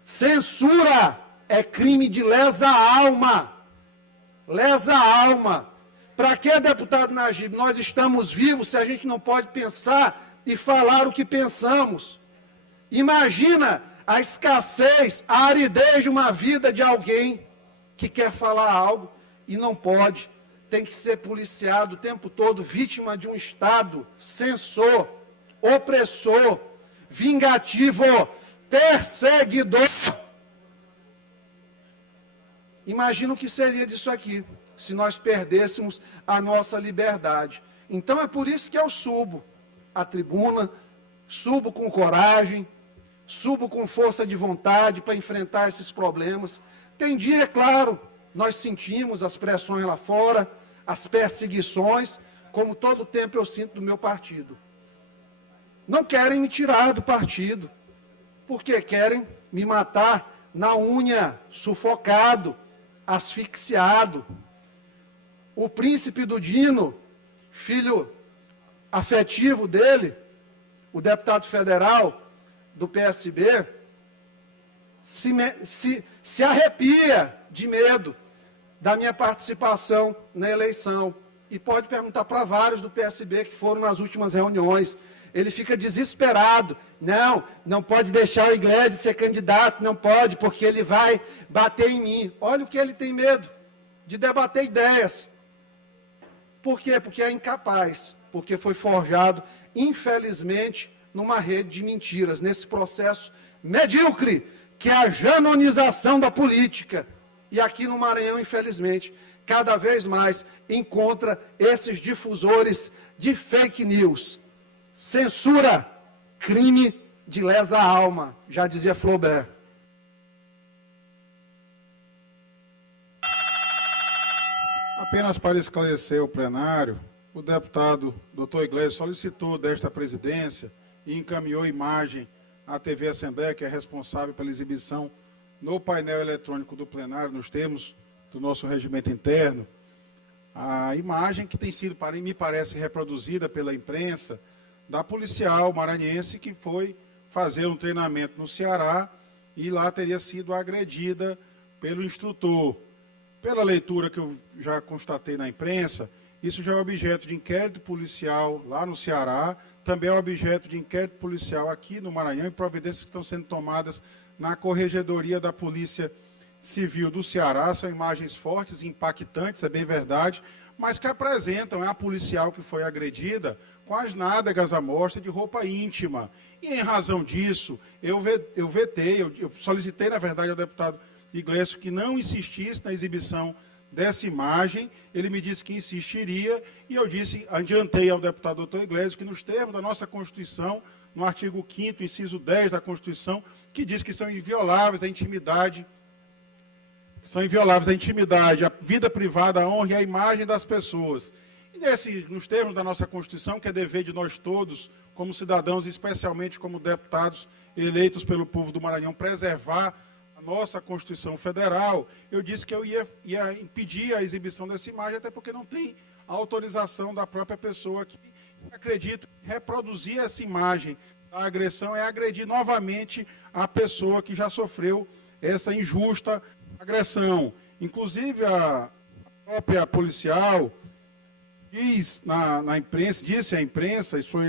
censura é crime de lesa alma. Lesa alma. Para que, deputado Najib, nós estamos vivos se a gente não pode pensar e falar o que pensamos? Imagina a escassez, a aridez de uma vida de alguém que quer falar algo e não pode. Tem que ser policiado o tempo todo, vítima de um Estado censor, opressor, vingativo, perseguidor. Imagina o que seria disso aqui, se nós perdêssemos a nossa liberdade. Então é por isso que eu subo a tribuna, subo com coragem, subo com força de vontade para enfrentar esses problemas. Tem dia, é claro, nós sentimos as pressões lá fora, as perseguições, como todo tempo eu sinto do meu partido. Não querem me tirar do partido, porque querem me matar na unha, sufocado, asfixiado. O príncipe do Dino, filho afetivo dele, o deputado federal do PSB, se arrepia de medo da minha participação na eleição. E pode perguntar para vários do PSB que foram nas últimas reuniões. Ele fica desesperado. Não pode deixar o Iglesias ser candidato, não pode, porque ele vai bater em mim. Olha o que ele tem medo, de debater ideias. Por quê? Porque é incapaz, porque foi forjado, infelizmente, numa rede de mentiras, nesse processo medíocre, que é a janonização da política. E aqui no Maranhão, infelizmente, cada vez mais encontra esses difusores de fake news. Censura, crime de lesa alma, já dizia Flaubert. Apenas para esclarecer o plenário, o deputado Dr. Iglesias solicitou desta presidência e encaminhou imagem à TV Assembleia, que é responsável pela exibição no painel eletrônico do plenário, nos termos do nosso regimento interno, a imagem que tem sido, me parece, reproduzida pela imprensa, da policial maranhense que foi fazer um treinamento no Ceará e lá teria sido agredida pelo instrutor. Pela leitura que eu já constatei na imprensa, isso já é objeto de inquérito policial lá no Ceará, também é objeto de inquérito policial aqui no Maranhão e providências que estão sendo tomadas na Corregedoria da Polícia Civil do Ceará. São imagens fortes, impactantes, é bem verdade, mas que apresentam a policial que foi agredida com as nádegas à mostra de roupa íntima. E em razão disso, eu solicitei, na verdade, ao deputado Iglesias que não insistisse na exibição dessa imagem. Ele me disse que insistiria e eu adiantei ao deputado Dr. Iglesias que nos termos da nossa Constituição, no artigo 5º, inciso 10 da Constituição, que diz que são invioláveis a intimidade, a vida privada, a honra e a imagem das pessoas. E nos termos da nossa Constituição, que é dever de nós todos, como cidadãos, especialmente como deputados eleitos pelo povo do Maranhão, preservar a nossa Constituição Federal, eu disse que eu ia impedir a exibição dessa imagem, até porque não tem autorização da própria pessoa que, acredito, reproduzir essa imagem da agressão é agredir novamente a pessoa que já sofreu essa injusta agressão. Inclusive, a própria policial disse à imprensa, e sua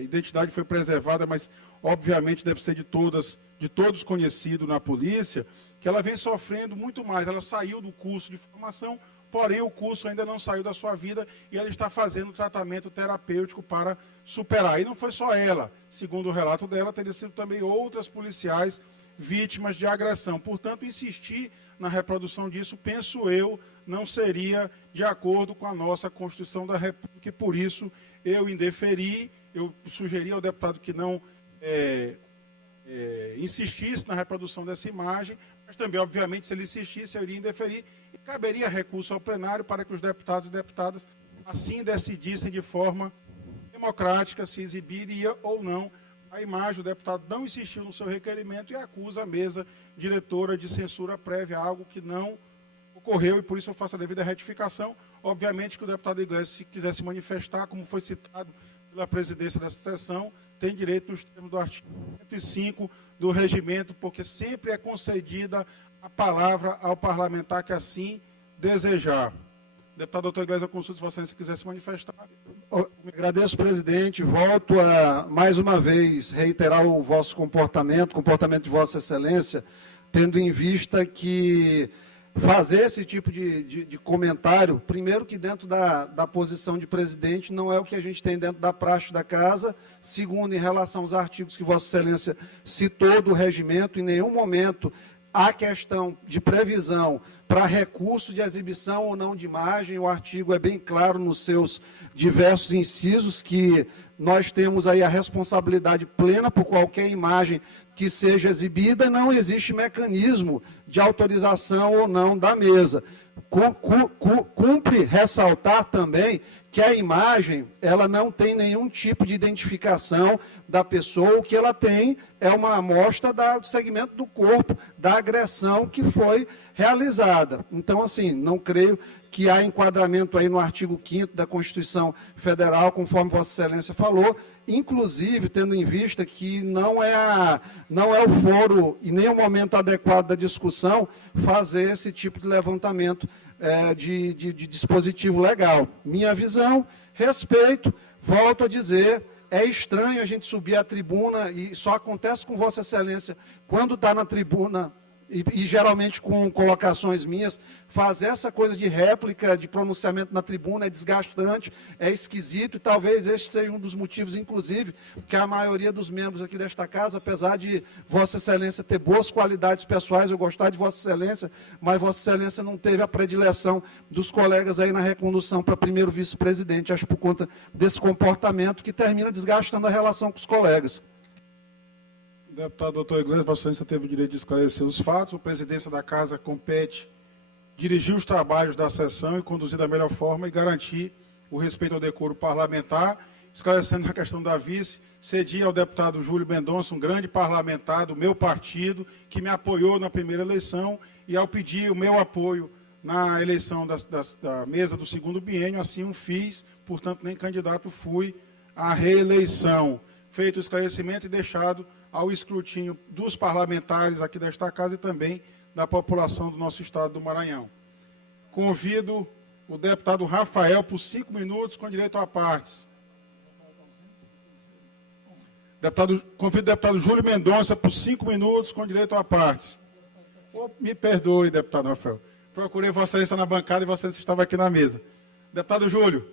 identidade foi preservada, mas obviamente deve ser de todos conhecido na polícia, que ela vem sofrendo muito mais. Ela saiu do curso de formação, porém o curso ainda não saiu da sua vida e ela está fazendo tratamento terapêutico para superar. E não foi só ela, segundo o relato dela, teria sido também outras policiais vítimas de agressão. Portanto, insistir na reprodução disso, penso eu, não seria de acordo com a nossa Constituição da República, e por isso eu indeferi, eu sugeri ao deputado que não insistisse na reprodução dessa imagem, mas também, obviamente, se ele insistisse, eu iria indeferir, e caberia recurso ao plenário para que os deputados e deputadas assim decidissem de forma democrática se exibiria ou não a imagem. O deputado não insistiu no seu requerimento e acusa a mesa diretora de censura prévia, algo que não ocorreu, e por isso eu faço a devida retificação. Obviamente que o deputado Iglesias, se quiser se manifestar, como foi citado pela presidência dessa sessão, tem direito nos termos do artigo 105 do regimento, porque sempre é concedida a palavra ao parlamentar que assim desejar. Deputado doutor Iglesias, eu consulto se Vossa Excelência quiser se manifestar. Agradeço, presidente. Volto a, mais uma vez, reiterar o vosso comportamento de Vossa Excelência, tendo em vista que fazer esse tipo de comentário, primeiro que dentro da posição de presidente não é o que a gente tem dentro da praxe da casa, segundo, em relação aos artigos que Vossa Excelência citou do regimento, em nenhum momento há questão de previsão para recurso de exibição ou não de imagem. O artigo é bem claro nos seus diversos incisos que nós temos aí a responsabilidade plena por qualquer imagem que seja exibida, não existe mecanismo de autorização ou não da mesa. Cumpre ressaltar também que a imagem, ela não tem nenhum tipo de identificação da pessoa, o que ela tem é uma amostra do segmento do corpo, da agressão que foi realizada. Então, assim, não creio que há enquadramento aí no artigo 5º da Constituição Federal, conforme Vossa Excelência falou, inclusive tendo em vista que não é o foro e nem o momento adequado da discussão fazer esse tipo de levantamento de dispositivo legal. Minha visão, respeito, volto a dizer, é estranho a gente subir à tribuna, e só acontece com Vossa Excelência quando está na tribuna, e geralmente com colocações minhas, fazer essa coisa de réplica, de pronunciamento na tribuna é desgastante, é esquisito, e talvez este seja um dos motivos, inclusive, que a maioria dos membros aqui desta casa, apesar de Vossa Excelência ter boas qualidades pessoais, eu gostar de Vossa Excelência, mas Vossa Excelência não teve a predileção dos colegas aí na recondução para primeiro vice-presidente, acho por conta desse comportamento que termina desgastando a relação com os colegas. Deputado doutor Iglesias, Vossa Excelência teve o direito de esclarecer os fatos. A presidência da Casa compete dirigir os trabalhos da sessão e conduzir da melhor forma e garantir o respeito ao decoro parlamentar. Esclarecendo a questão da vice, cedi ao deputado Júlio Mendonça, um grande parlamentar do meu partido, que me apoiou na primeira eleição, e ao pedir o meu apoio na eleição da mesa do segundo biênio, assim o fiz, portanto, nem candidato fui à reeleição. Feito o esclarecimento e deixado ao escrutínio dos parlamentares aqui desta casa e também da população do nosso estado do Maranhão. Convido o deputado Rafael por 5 minutos, com direito a partes. Convido o deputado Júlio Mendonça por 5 minutos, com direito a partes. Me perdoe, deputado Rafael. Procurei Vossa Excelência na bancada e Vossa Excelência estava aqui na mesa. Deputado Júlio,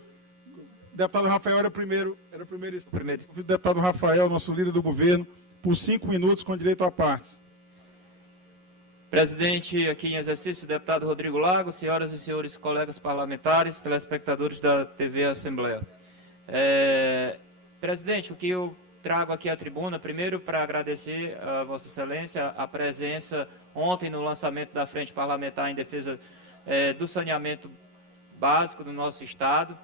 o deputado Rafael era o primeiro. Convido o deputado Rafael, nosso líder do governo, por 5 minutos, com direito a partes. Presidente, aqui em exercício, deputado Rodrigo Lago, senhoras e senhores colegas parlamentares, telespectadores da TV Assembleia. Presidente, o que eu trago aqui à tribuna, primeiro para agradecer a Vossa Excelência a presença ontem no lançamento da Frente Parlamentar em Defesa do Saneamento básico do nosso Estado.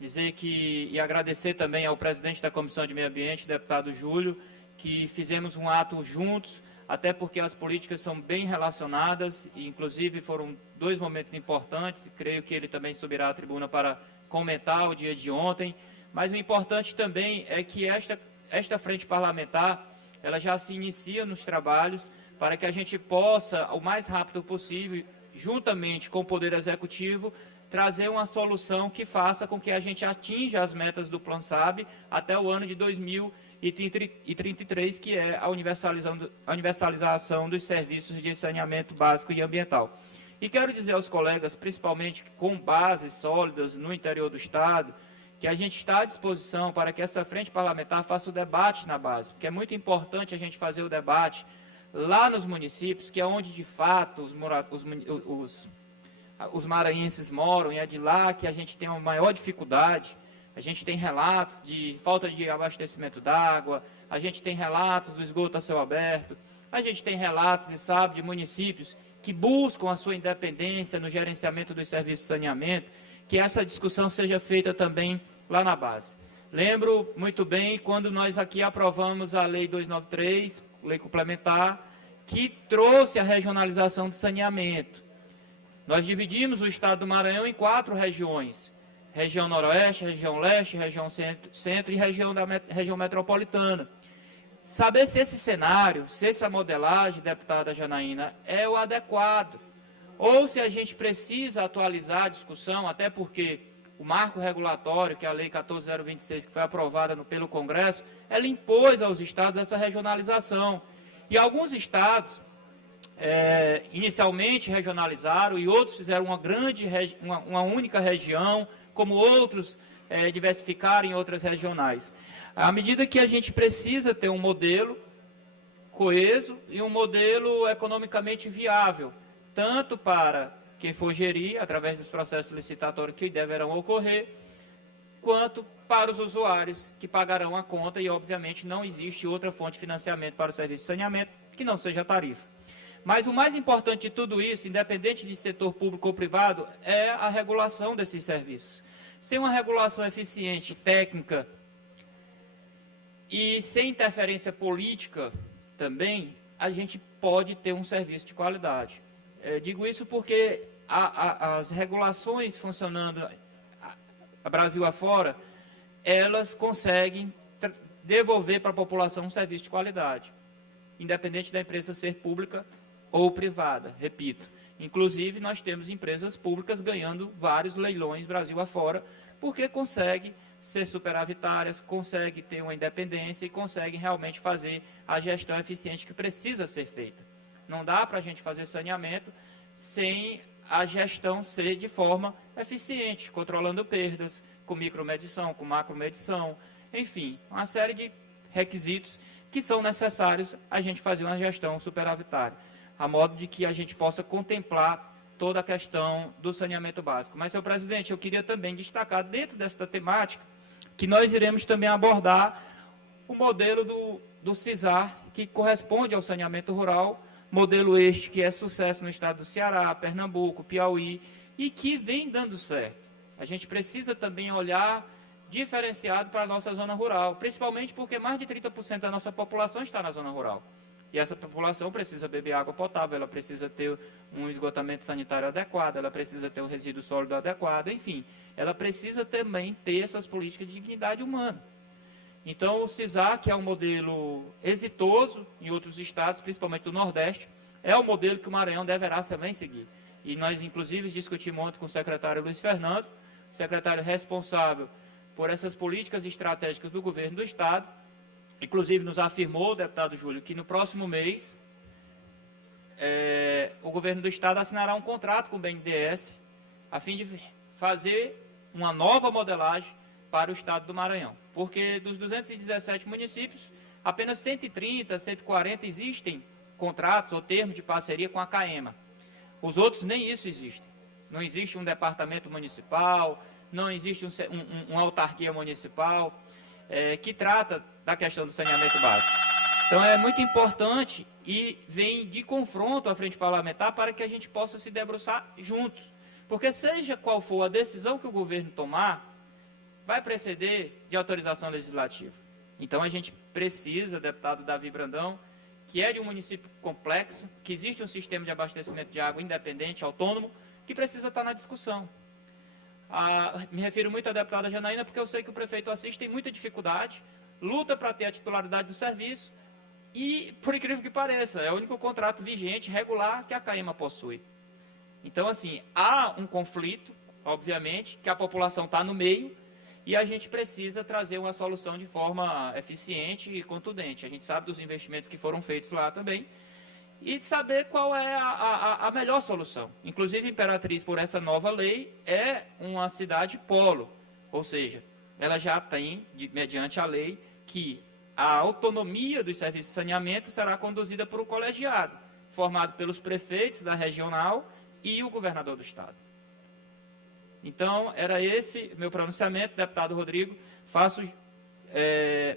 Dizer que, e agradecer também ao presidente da Comissão de Meio Ambiente, deputado Júlio, que fizemos um ato juntos, até porque as políticas são bem relacionadas, e inclusive foram 2 momentos importantes, creio que ele também subirá à tribuna para comentar o dia de ontem, mas o importante também é que esta frente parlamentar, ela já se inicia nos trabalhos para que a gente possa, o mais rápido possível, juntamente com o Poder Executivo, trazer uma solução que faça com que a gente atinja as metas do Plan SAB até o ano de 2033, que é a universalização dos serviços de saneamento básico e ambiental. E quero dizer aos colegas, principalmente com bases sólidas no interior do Estado, que a gente está à disposição para que essa frente parlamentar faça o debate na base, porque é muito importante a gente fazer o debate lá nos municípios, que é onde, de fato, os maranhenses moram, e é de lá que a gente tem uma maior dificuldade. A gente tem relatos de falta de abastecimento d'água, a gente tem relatos do esgoto a céu aberto, a gente tem relatos, e sabe, de municípios que buscam a sua independência no gerenciamento dos serviços de saneamento, que essa discussão seja feita também lá na base. Lembro muito bem quando nós aqui aprovamos a Lei 293, lei complementar, que trouxe a regionalização do saneamento. Nós dividimos o Estado do Maranhão em 4 regiões: região noroeste, região leste, região centro e região metropolitana. Saber se esse cenário, se essa modelagem, deputada Janaína, é o adequado, ou se a gente precisa atualizar a discussão, até porque o marco regulatório, que é a Lei 14.026, que foi aprovada pelo Congresso, ela impôs aos estados essa regionalização. E alguns estados inicialmente regionalizaram e outros fizeram uma única região, como outros diversificaram em outras regionais. À medida que a gente precisa ter um modelo coeso e um modelo economicamente viável, tanto para quem for gerir, através dos processos licitatórios que deverão ocorrer, quanto para os usuários que pagarão a conta, e obviamente não existe outra fonte de financiamento para o serviço de saneamento que não seja a tarifa. Mas o mais importante de tudo isso, independente de setor público ou privado, é a regulação desses serviços. Sem uma regulação eficiente, técnica e sem interferência política também, a gente pode ter um serviço de qualidade. Digo isso porque as regulações funcionando a Brasil afora, elas conseguem devolver para a população um serviço de qualidade, independente da empresa ser pública ou privada, repito. Inclusive, nós temos empresas públicas ganhando vários leilões Brasil afora, porque conseguem ser superavitárias, conseguem ter uma independência e conseguem realmente fazer a gestão eficiente que precisa ser feita. Não dá para a gente fazer saneamento sem a gestão ser de forma eficiente, controlando perdas, com micromedição, com macromedição, enfim, uma série de requisitos que são necessários a gente fazer uma gestão superavitária, a modo de que a gente possa contemplar toda a questão do saneamento básico. Mas, senhor presidente, eu queria também destacar, dentro desta temática, que nós iremos também abordar o modelo do CISAR, que corresponde ao saneamento rural, modelo este que é sucesso no estado do Ceará, Pernambuco, Piauí, e que vem dando certo. A gente precisa também olhar diferenciado para a nossa zona rural, principalmente porque mais de 30% da nossa população está na zona rural. E essa população precisa beber água potável, ela precisa ter um esgotamento sanitário adequado, ela precisa ter um resíduo sólido adequado, enfim, ela precisa também ter essas políticas de dignidade humana. Então, o CISAR, que é um modelo exitoso em outros estados, principalmente do Nordeste, é o modelo que o Maranhão deverá também seguir. E nós, inclusive, discutimos ontem com o secretário Luiz Fernando, secretário responsável por essas políticas estratégicas do governo do estado. Inclusive, nos afirmou o deputado Júlio que no próximo mês o governo do estado assinará um contrato com o BNDES a fim de fazer uma nova modelagem para o estado do Maranhão. Porque dos 217 municípios, apenas 130, 140 existem contratos ou termos de parceria com a CAEMA. Os outros nem isso existem. Não existe um departamento municipal, não existe uma autarquia municipal que trata da questão do saneamento básico. Então é muito importante e vem de confronto à frente parlamentar para que a gente possa se debruçar juntos. Porque seja qual for a decisão que o governo tomar, vai preceder de autorização legislativa. Então a gente precisa, deputado Davi Brandão, que é de um município complexo, que existe um sistema de abastecimento de água independente, autônomo, que precisa estar na discussão. Me refiro muito à deputada Janaína, porque eu sei que o prefeito Assis tem muita dificuldade, luta para ter a titularidade do serviço, e, por incrível que pareça, é o único contrato vigente, regular, que a CAEMA possui. Então, assim, há um conflito, obviamente, que a população está no meio, e a gente precisa trazer uma solução de forma eficiente e contundente. A gente sabe dos investimentos que foram feitos lá também, e saber qual é a melhor solução. Inclusive, Imperatriz, por essa nova lei, é uma cidade polo, ou seja, ela já tem, mediante a lei, que a autonomia dos serviços de saneamento será conduzida por um colegiado, formado pelos prefeitos da regional e o governador do estado. Então, era esse meu pronunciamento, deputado Rodrigo. Faço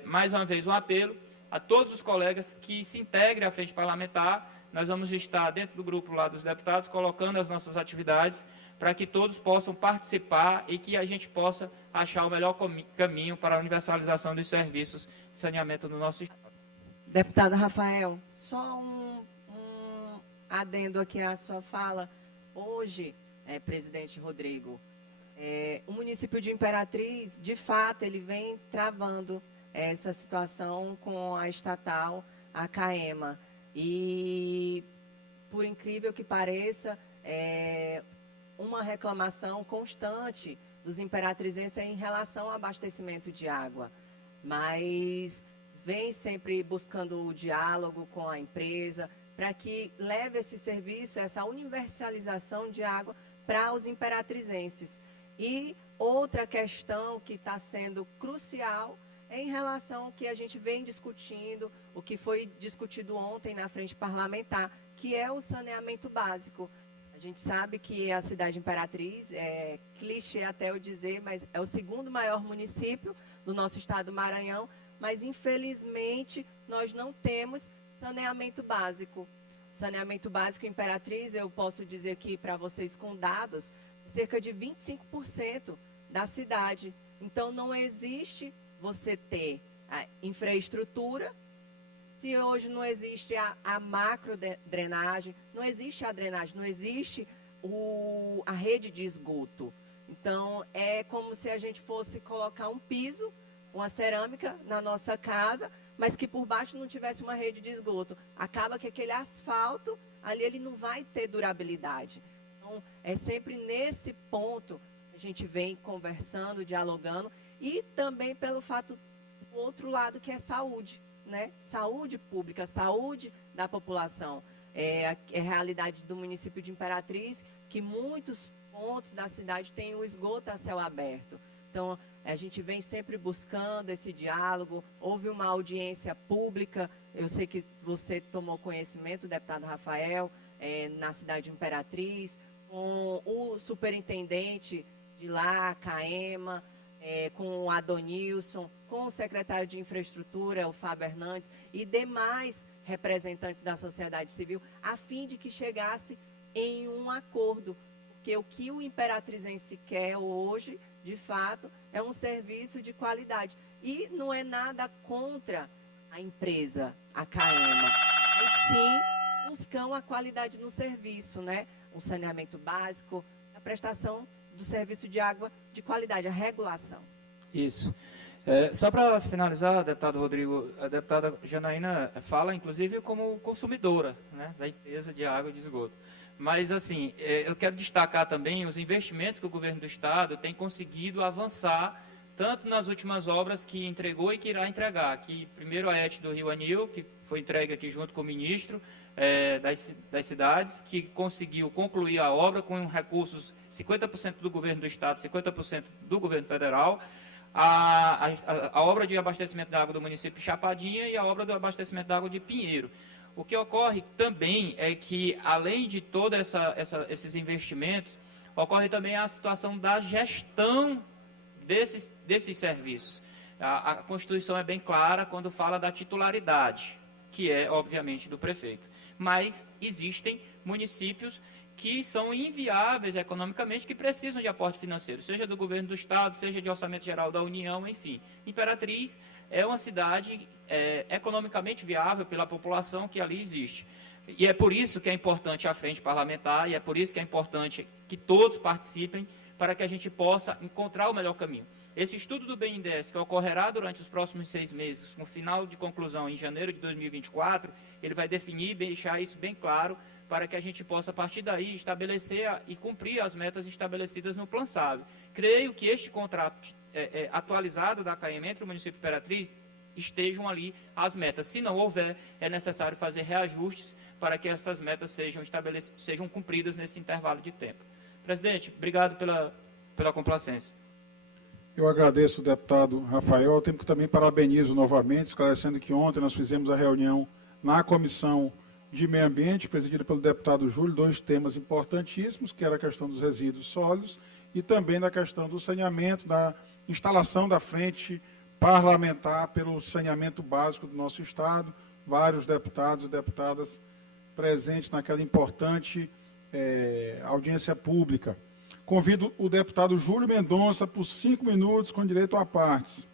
mais uma vez um apelo a todos os colegas que se integrem à frente parlamentar. Nós vamos estar dentro do grupo lá dos deputados, colocando as nossas atividades, para que todos possam participar e que a gente possa achar o melhor caminho para a universalização dos serviços de saneamento no nosso estado. Deputado Rafael, só um adendo aqui à sua fala. Hoje, presidente Rodrigo, o município de Imperatriz, de fato, ele vem travando essa situação com a estatal, a CAEMA. E, por incrível que pareça, uma reclamação constante dos imperatrizenses em relação ao abastecimento de água. Mas vem sempre buscando o diálogo com a empresa para que leve esse serviço, essa universalização de água para os imperatrizenses. E outra questão que está sendo crucial é em relação ao que a gente vem discutindo, o que foi discutido ontem na frente parlamentar, que é o saneamento básico. A gente sabe que a cidade de Imperatriz, é clichê até eu dizer, mas é o segundo maior município do nosso estado do Maranhão, mas infelizmente nós não temos saneamento básico. Saneamento básico em Imperatriz, eu posso dizer aqui para vocês com dados, cerca de 25% da cidade. Então não existe você ter a infraestrutura, se hoje não existe a macro drenagem, não existe a drenagem, não existe a rede de esgoto. Então, é como se a gente fosse colocar um piso, uma cerâmica na nossa casa, mas que por baixo não tivesse uma rede de esgoto. Acaba que aquele asfalto, ali ele não vai ter durabilidade. Então, é sempre nesse ponto que a gente vem conversando, dialogando, e também pelo fato do outro lado, que é saúde. Né? Saúde pública, saúde da população. É a realidade do município de Imperatriz, que muitos pontos da cidade têm o esgoto a céu aberto. Então, a gente vem sempre buscando esse diálogo. Houve uma audiência pública, eu sei que você tomou conhecimento, deputado Rafael, na cidade de Imperatriz, com o superintendente de lá, a CAEMA, com o Adonilson, com o secretário de Infraestrutura, o Fábio Hernandes, e demais representantes da sociedade civil, a fim de que chegasse em um acordo. Porque o que o imperatrizense quer hoje, de fato, é um serviço de qualidade. E não é nada contra a empresa, a CAEMA, mas sim buscam a qualidade no serviço, né? O saneamento básico, a prestação do serviço de água de qualidade, a regulação. Isso. Só para finalizar, deputado Rodrigo, a deputada Janaína fala, inclusive, como consumidora, né, da empresa de água e de esgoto. Mas, assim, eu quero destacar também os investimentos que o governo do estado tem conseguido avançar, tanto nas últimas obras que entregou e que irá entregar. Aqui, primeiro a ET do Rio Anil, que foi entregue aqui junto com o ministro das cidades, que conseguiu concluir a obra com recursos 50% do governo do estado, 50% do governo federal, a obra de abastecimento da água do município de Chapadinha e a obra do abastecimento da água de Pinheiro. O que ocorre também é que, além de todos esses investimentos, ocorre também a situação da gestão desses serviços. A Constituição é bem clara quando fala da titularidade, que é, obviamente, do prefeito. Mas existem municípios que são inviáveis economicamente, que precisam de aporte financeiro, seja do governo do Estado, seja de orçamento geral da União, enfim. Imperatriz é uma cidade economicamente viável pela população que ali existe. E é por isso que é importante a frente parlamentar, e é por isso que é importante que todos participem, para que a gente possa encontrar o melhor caminho. Esse estudo do BNDES, que ocorrerá durante os próximos 6 meses, com final de conclusão em janeiro de 2024, ele vai definir e deixar isso bem claro, para que a gente possa, a partir daí, estabelecer e cumprir as metas estabelecidas no Plano SAB. Creio que este contrato atualizado da CAEM entre o município de Imperatriz estejam ali as metas. Se não houver, é necessário fazer reajustes para que essas metas sejam cumpridas nesse intervalo de tempo. Presidente, obrigado pela complacência. Eu agradeço o deputado Rafael, tempo que também parabenizo novamente, esclarecendo que ontem nós fizemos a reunião na Comissão de Meio Ambiente, presidida pelo deputado Júlio, 2 temas importantíssimos, que era a questão dos resíduos sólidos e também da questão do saneamento, da instalação da frente parlamentar pelo saneamento básico do nosso Estado, vários deputados e deputadas presentes naquela importante audiência pública. Convido o deputado Júlio Mendonça por 5 minutos, com direito a partes.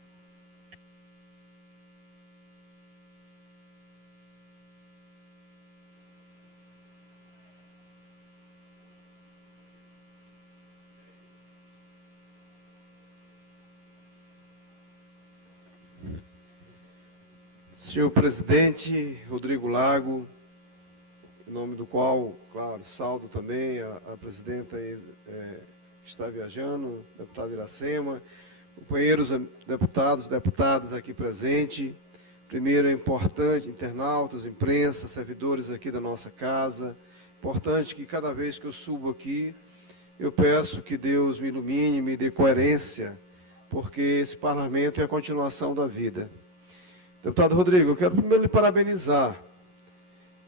Senhor presidente Rodrigo Lago, em nome do qual, claro, saúdo também a presidenta que está viajando, deputada Iracema, companheiros deputados, deputadas aqui presentes. Primeiro, é importante, internautas, imprensa, servidores aqui da nossa casa, importante que cada vez que eu subo aqui, eu peço que Deus me ilumine, me dê coerência, porque esse parlamento é a continuação da vida. Deputado Rodrigo, eu quero primeiro lhe parabenizar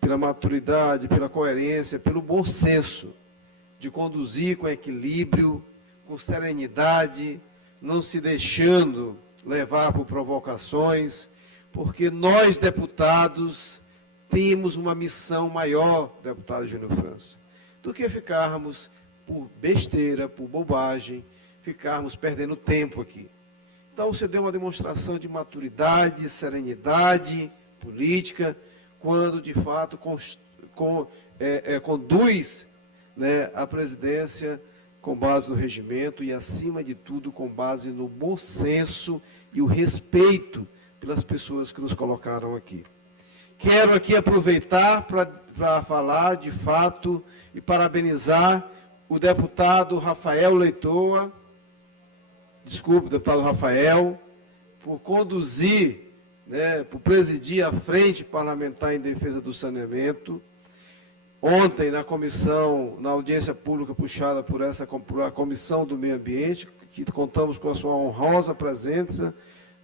pela maturidade, pela coerência, pelo bom senso de conduzir com equilíbrio, com serenidade, não se deixando levar por provocações, porque nós, deputados, temos uma missão maior, deputado Júnior França, do que ficarmos por besteira, por bobagem, ficarmos perdendo tempo aqui. Então, você deu uma demonstração de maturidade, serenidade política, quando, de fato, conduz, né, a presidência com base no regimento e, acima de tudo, com base no bom senso e o respeito pelas pessoas que nos colocaram aqui. Quero aqui aproveitar para falar, de fato, e parabenizar o deputado Rafael Leitoa, deputado Rafael, por conduzir, né, por presidir a frente parlamentar em defesa do saneamento. Ontem, na comissão, na audiência pública puxada por a Comissão do Meio Ambiente, que contamos com a sua honrosa presença,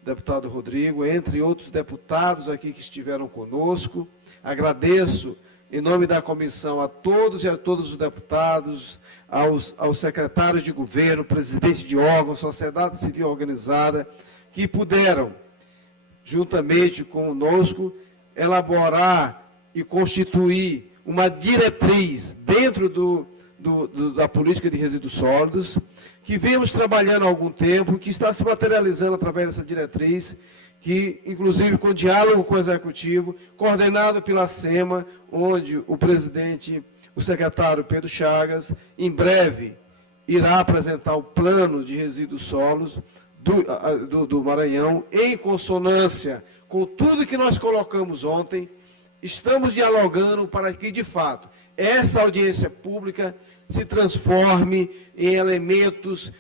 deputado Rodrigo, entre outros deputados aqui que estiveram conosco. Agradeço, em nome da comissão, a todos e a todos os deputados, aos secretários de governo, presidente de órgãos, sociedade civil organizada, que puderam, juntamente conosco, elaborar e constituir uma diretriz dentro da política de resíduos sólidos, que viemos trabalhando há algum tempo, que está se materializando através dessa diretriz, que, inclusive, com diálogo com o Executivo, coordenado pela SEMA, onde o presidente, o secretário Pedro Chagas, em breve, irá apresentar o plano de resíduos sólidos do Maranhão, em consonância com tudo que nós colocamos ontem. Estamos dialogando para que, de fato, essa audiência pública se transforme em elementos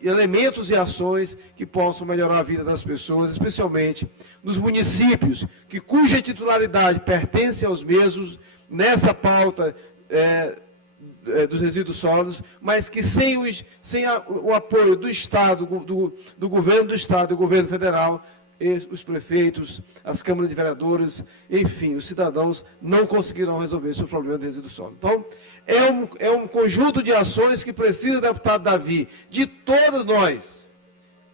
elementos e ações que possam melhorar a vida das pessoas, especialmente nos municípios cuja titularidade pertence aos mesmos, nessa pauta dos resíduos sólidos, mas que sem o apoio do Estado, do governo do Estado e do governo federal, os prefeitos, as câmaras de vereadores, enfim, os cidadãos não conseguirão resolver esse problema de resíduos sólidos. Então, é um conjunto de ações que precisa, deputado Davi, de todos nós,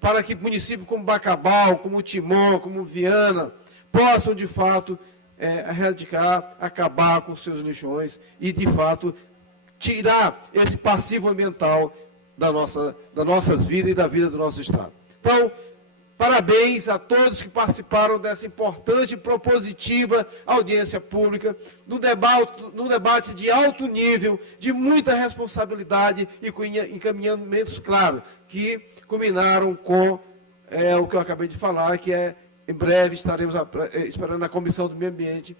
para que municípios como Bacabal, como Timon, como Viana, possam, de fato, erradicar, acabar com os seus lixões e, de fato, tirar esse passivo ambiental das nossas vidas e da vida do nosso Estado. Então, parabéns a todos que participaram dessa importante e propositiva audiência pública, num debate de alto nível, de muita responsabilidade e com encaminhamentos claros, que culminaram com o que eu acabei de falar, que em breve estaremos esperando na Comissão do Meio Ambiente,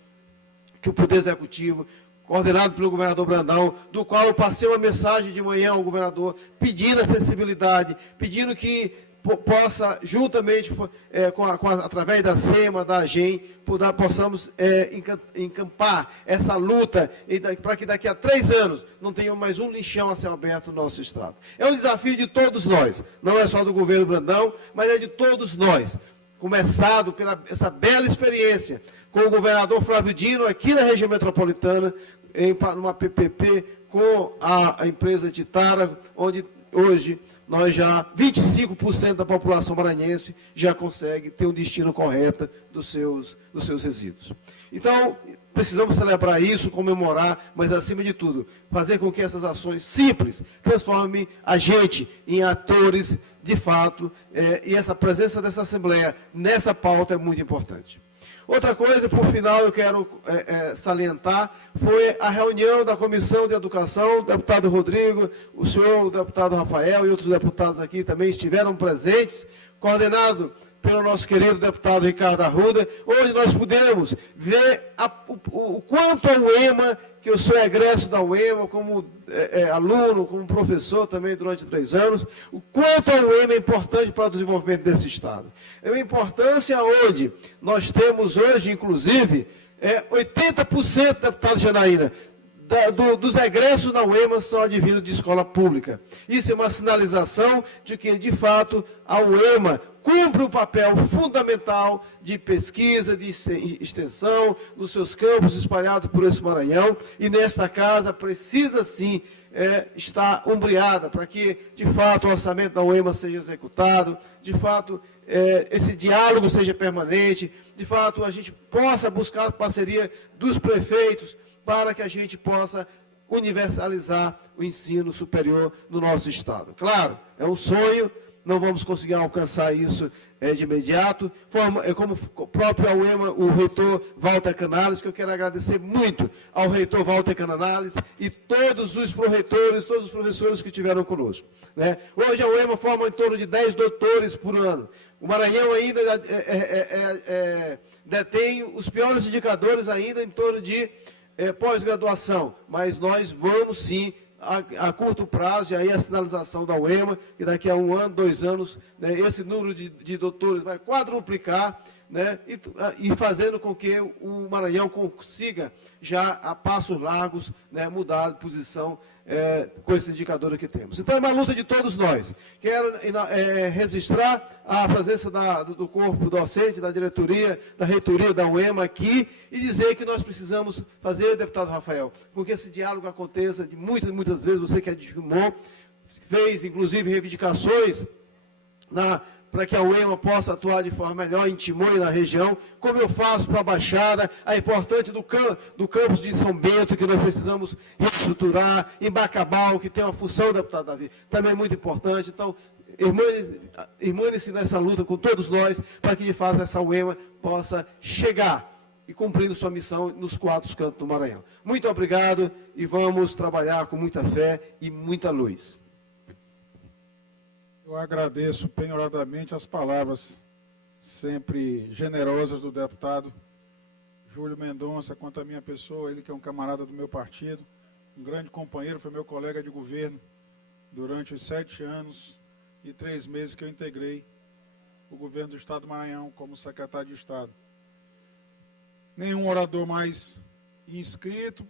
que o Poder Executivo, coordenado pelo governador Brandão, do qual eu passei uma mensagem de manhã ao governador, pedindo acessibilidade, pedindo que possa, juntamente, através da SEMA, da AGEM, possamos encampar essa luta para que daqui a 3 anos não tenha mais um lixão a céu aberto no nosso Estado. É um desafio de todos nós, não é só do governo Brandão, mas é de todos nós. Começado pela essa bela experiência com o governador Flávio Dino, aqui na região metropolitana, numa PPP com a empresa Titara, onde hoje nós já, 25% da população maranhense já consegue ter um destino correto dos seus resíduos. Então, precisamos celebrar isso, comemorar, mas, acima de tudo, fazer com que essas ações simples transformem a gente em atores, de fato, e essa presença dessa Assembleia nessa pauta é muito importante. Outra coisa, por final, eu quero salientar, foi a reunião da Comissão de Educação, o deputado Rodrigo, o senhor, o deputado Rafael e outros deputados aqui também estiveram presentes, coordenado pelo nosso querido deputado Ricardo Arruda, onde nós pudemos ver o quanto a UEMA, que eu sou egresso da UEMA, como aluno, como professor também durante 3 anos, o quanto a UEMA é importante para o desenvolvimento desse Estado. É uma importância onde nós temos hoje, inclusive, 80%, deputado Janaína, dos egressos na UEMA são advindos de escola pública. Isso é uma sinalização de que, de fato, a UEMA cumpre um papel fundamental de pesquisa, de extensão, nos seus campos espalhados por esse Maranhão, e nesta casa precisa, sim, estar ombreada para que, de fato, o orçamento da UEMA seja executado, de fato, esse diálogo seja permanente, de fato, a gente possa buscar a parceria dos prefeitos para que a gente possa universalizar o ensino superior no nosso Estado. Claro, é um sonho, não vamos conseguir alcançar isso de imediato. Como o próprio UEMA, o reitor Walter Canales, que eu quero agradecer muito ao reitor Walter Canales e todos os pró-reitores, todos os professores que estiveram conosco. Né? Hoje a UEMA forma em torno de 10 doutores por ano. O Maranhão ainda detém os piores indicadores ainda em torno de pós-graduação, mas nós vamos sim, a curto prazo, e aí a sinalização da UEMA, que daqui a 1 ano, 2 anos, né, esse número de doutores vai quadruplicar, né, e fazendo com que o Maranhão consiga, já a passos largos, né, mudar de posição com esses indicadores que temos. Então, é uma luta de todos nós. Quero registrar a presença do corpo docente, da diretoria, da reitoria da UEMA aqui, e dizer que nós precisamos fazer, deputado Rafael, com que esse diálogo aconteça de muitas vezes, você que adjumou, fez, inclusive, reivindicações para que a UEMA possa atuar de forma melhor em Timóteo na região, como eu faço para a Baixada, a importante do campus de São Bento, que nós precisamos reestruturar, em Bacabal, que tem uma função, deputado Davi, também muito importante. Então, irmane-se nessa luta com todos nós, para que, de fato, essa UEMA possa chegar e cumprindo sua missão nos 4 cantos do Maranhão. Muito obrigado e vamos trabalhar com muita fé e muita luz. Eu agradeço penhoradamente as palavras sempre generosas do deputado Júlio Mendonça quanto à minha pessoa, ele que é um camarada do meu partido, um grande companheiro, foi meu colega de governo durante os 7 anos e 3 meses que eu integrei o governo do Estado do Maranhão como secretário de Estado. Nenhum orador mais inscrito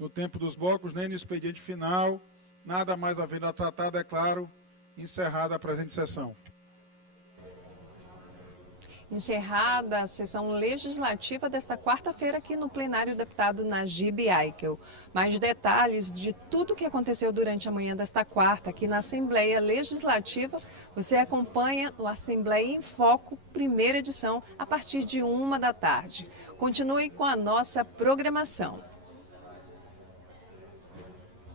no tempo dos blocos, nem no expediente final, nada mais havendo a tratar, declaro encerrada a presente sessão. encerrada a sessão legislativa desta quarta-feira aqui no plenário, o deputado Najib Aikel. Mais detalhes de tudo o que aconteceu durante a manhã desta quarta aqui na Assembleia Legislativa, você acompanha no Assembleia em Foco, primeira edição, a partir de 1 da tarde. Continue com a nossa programação.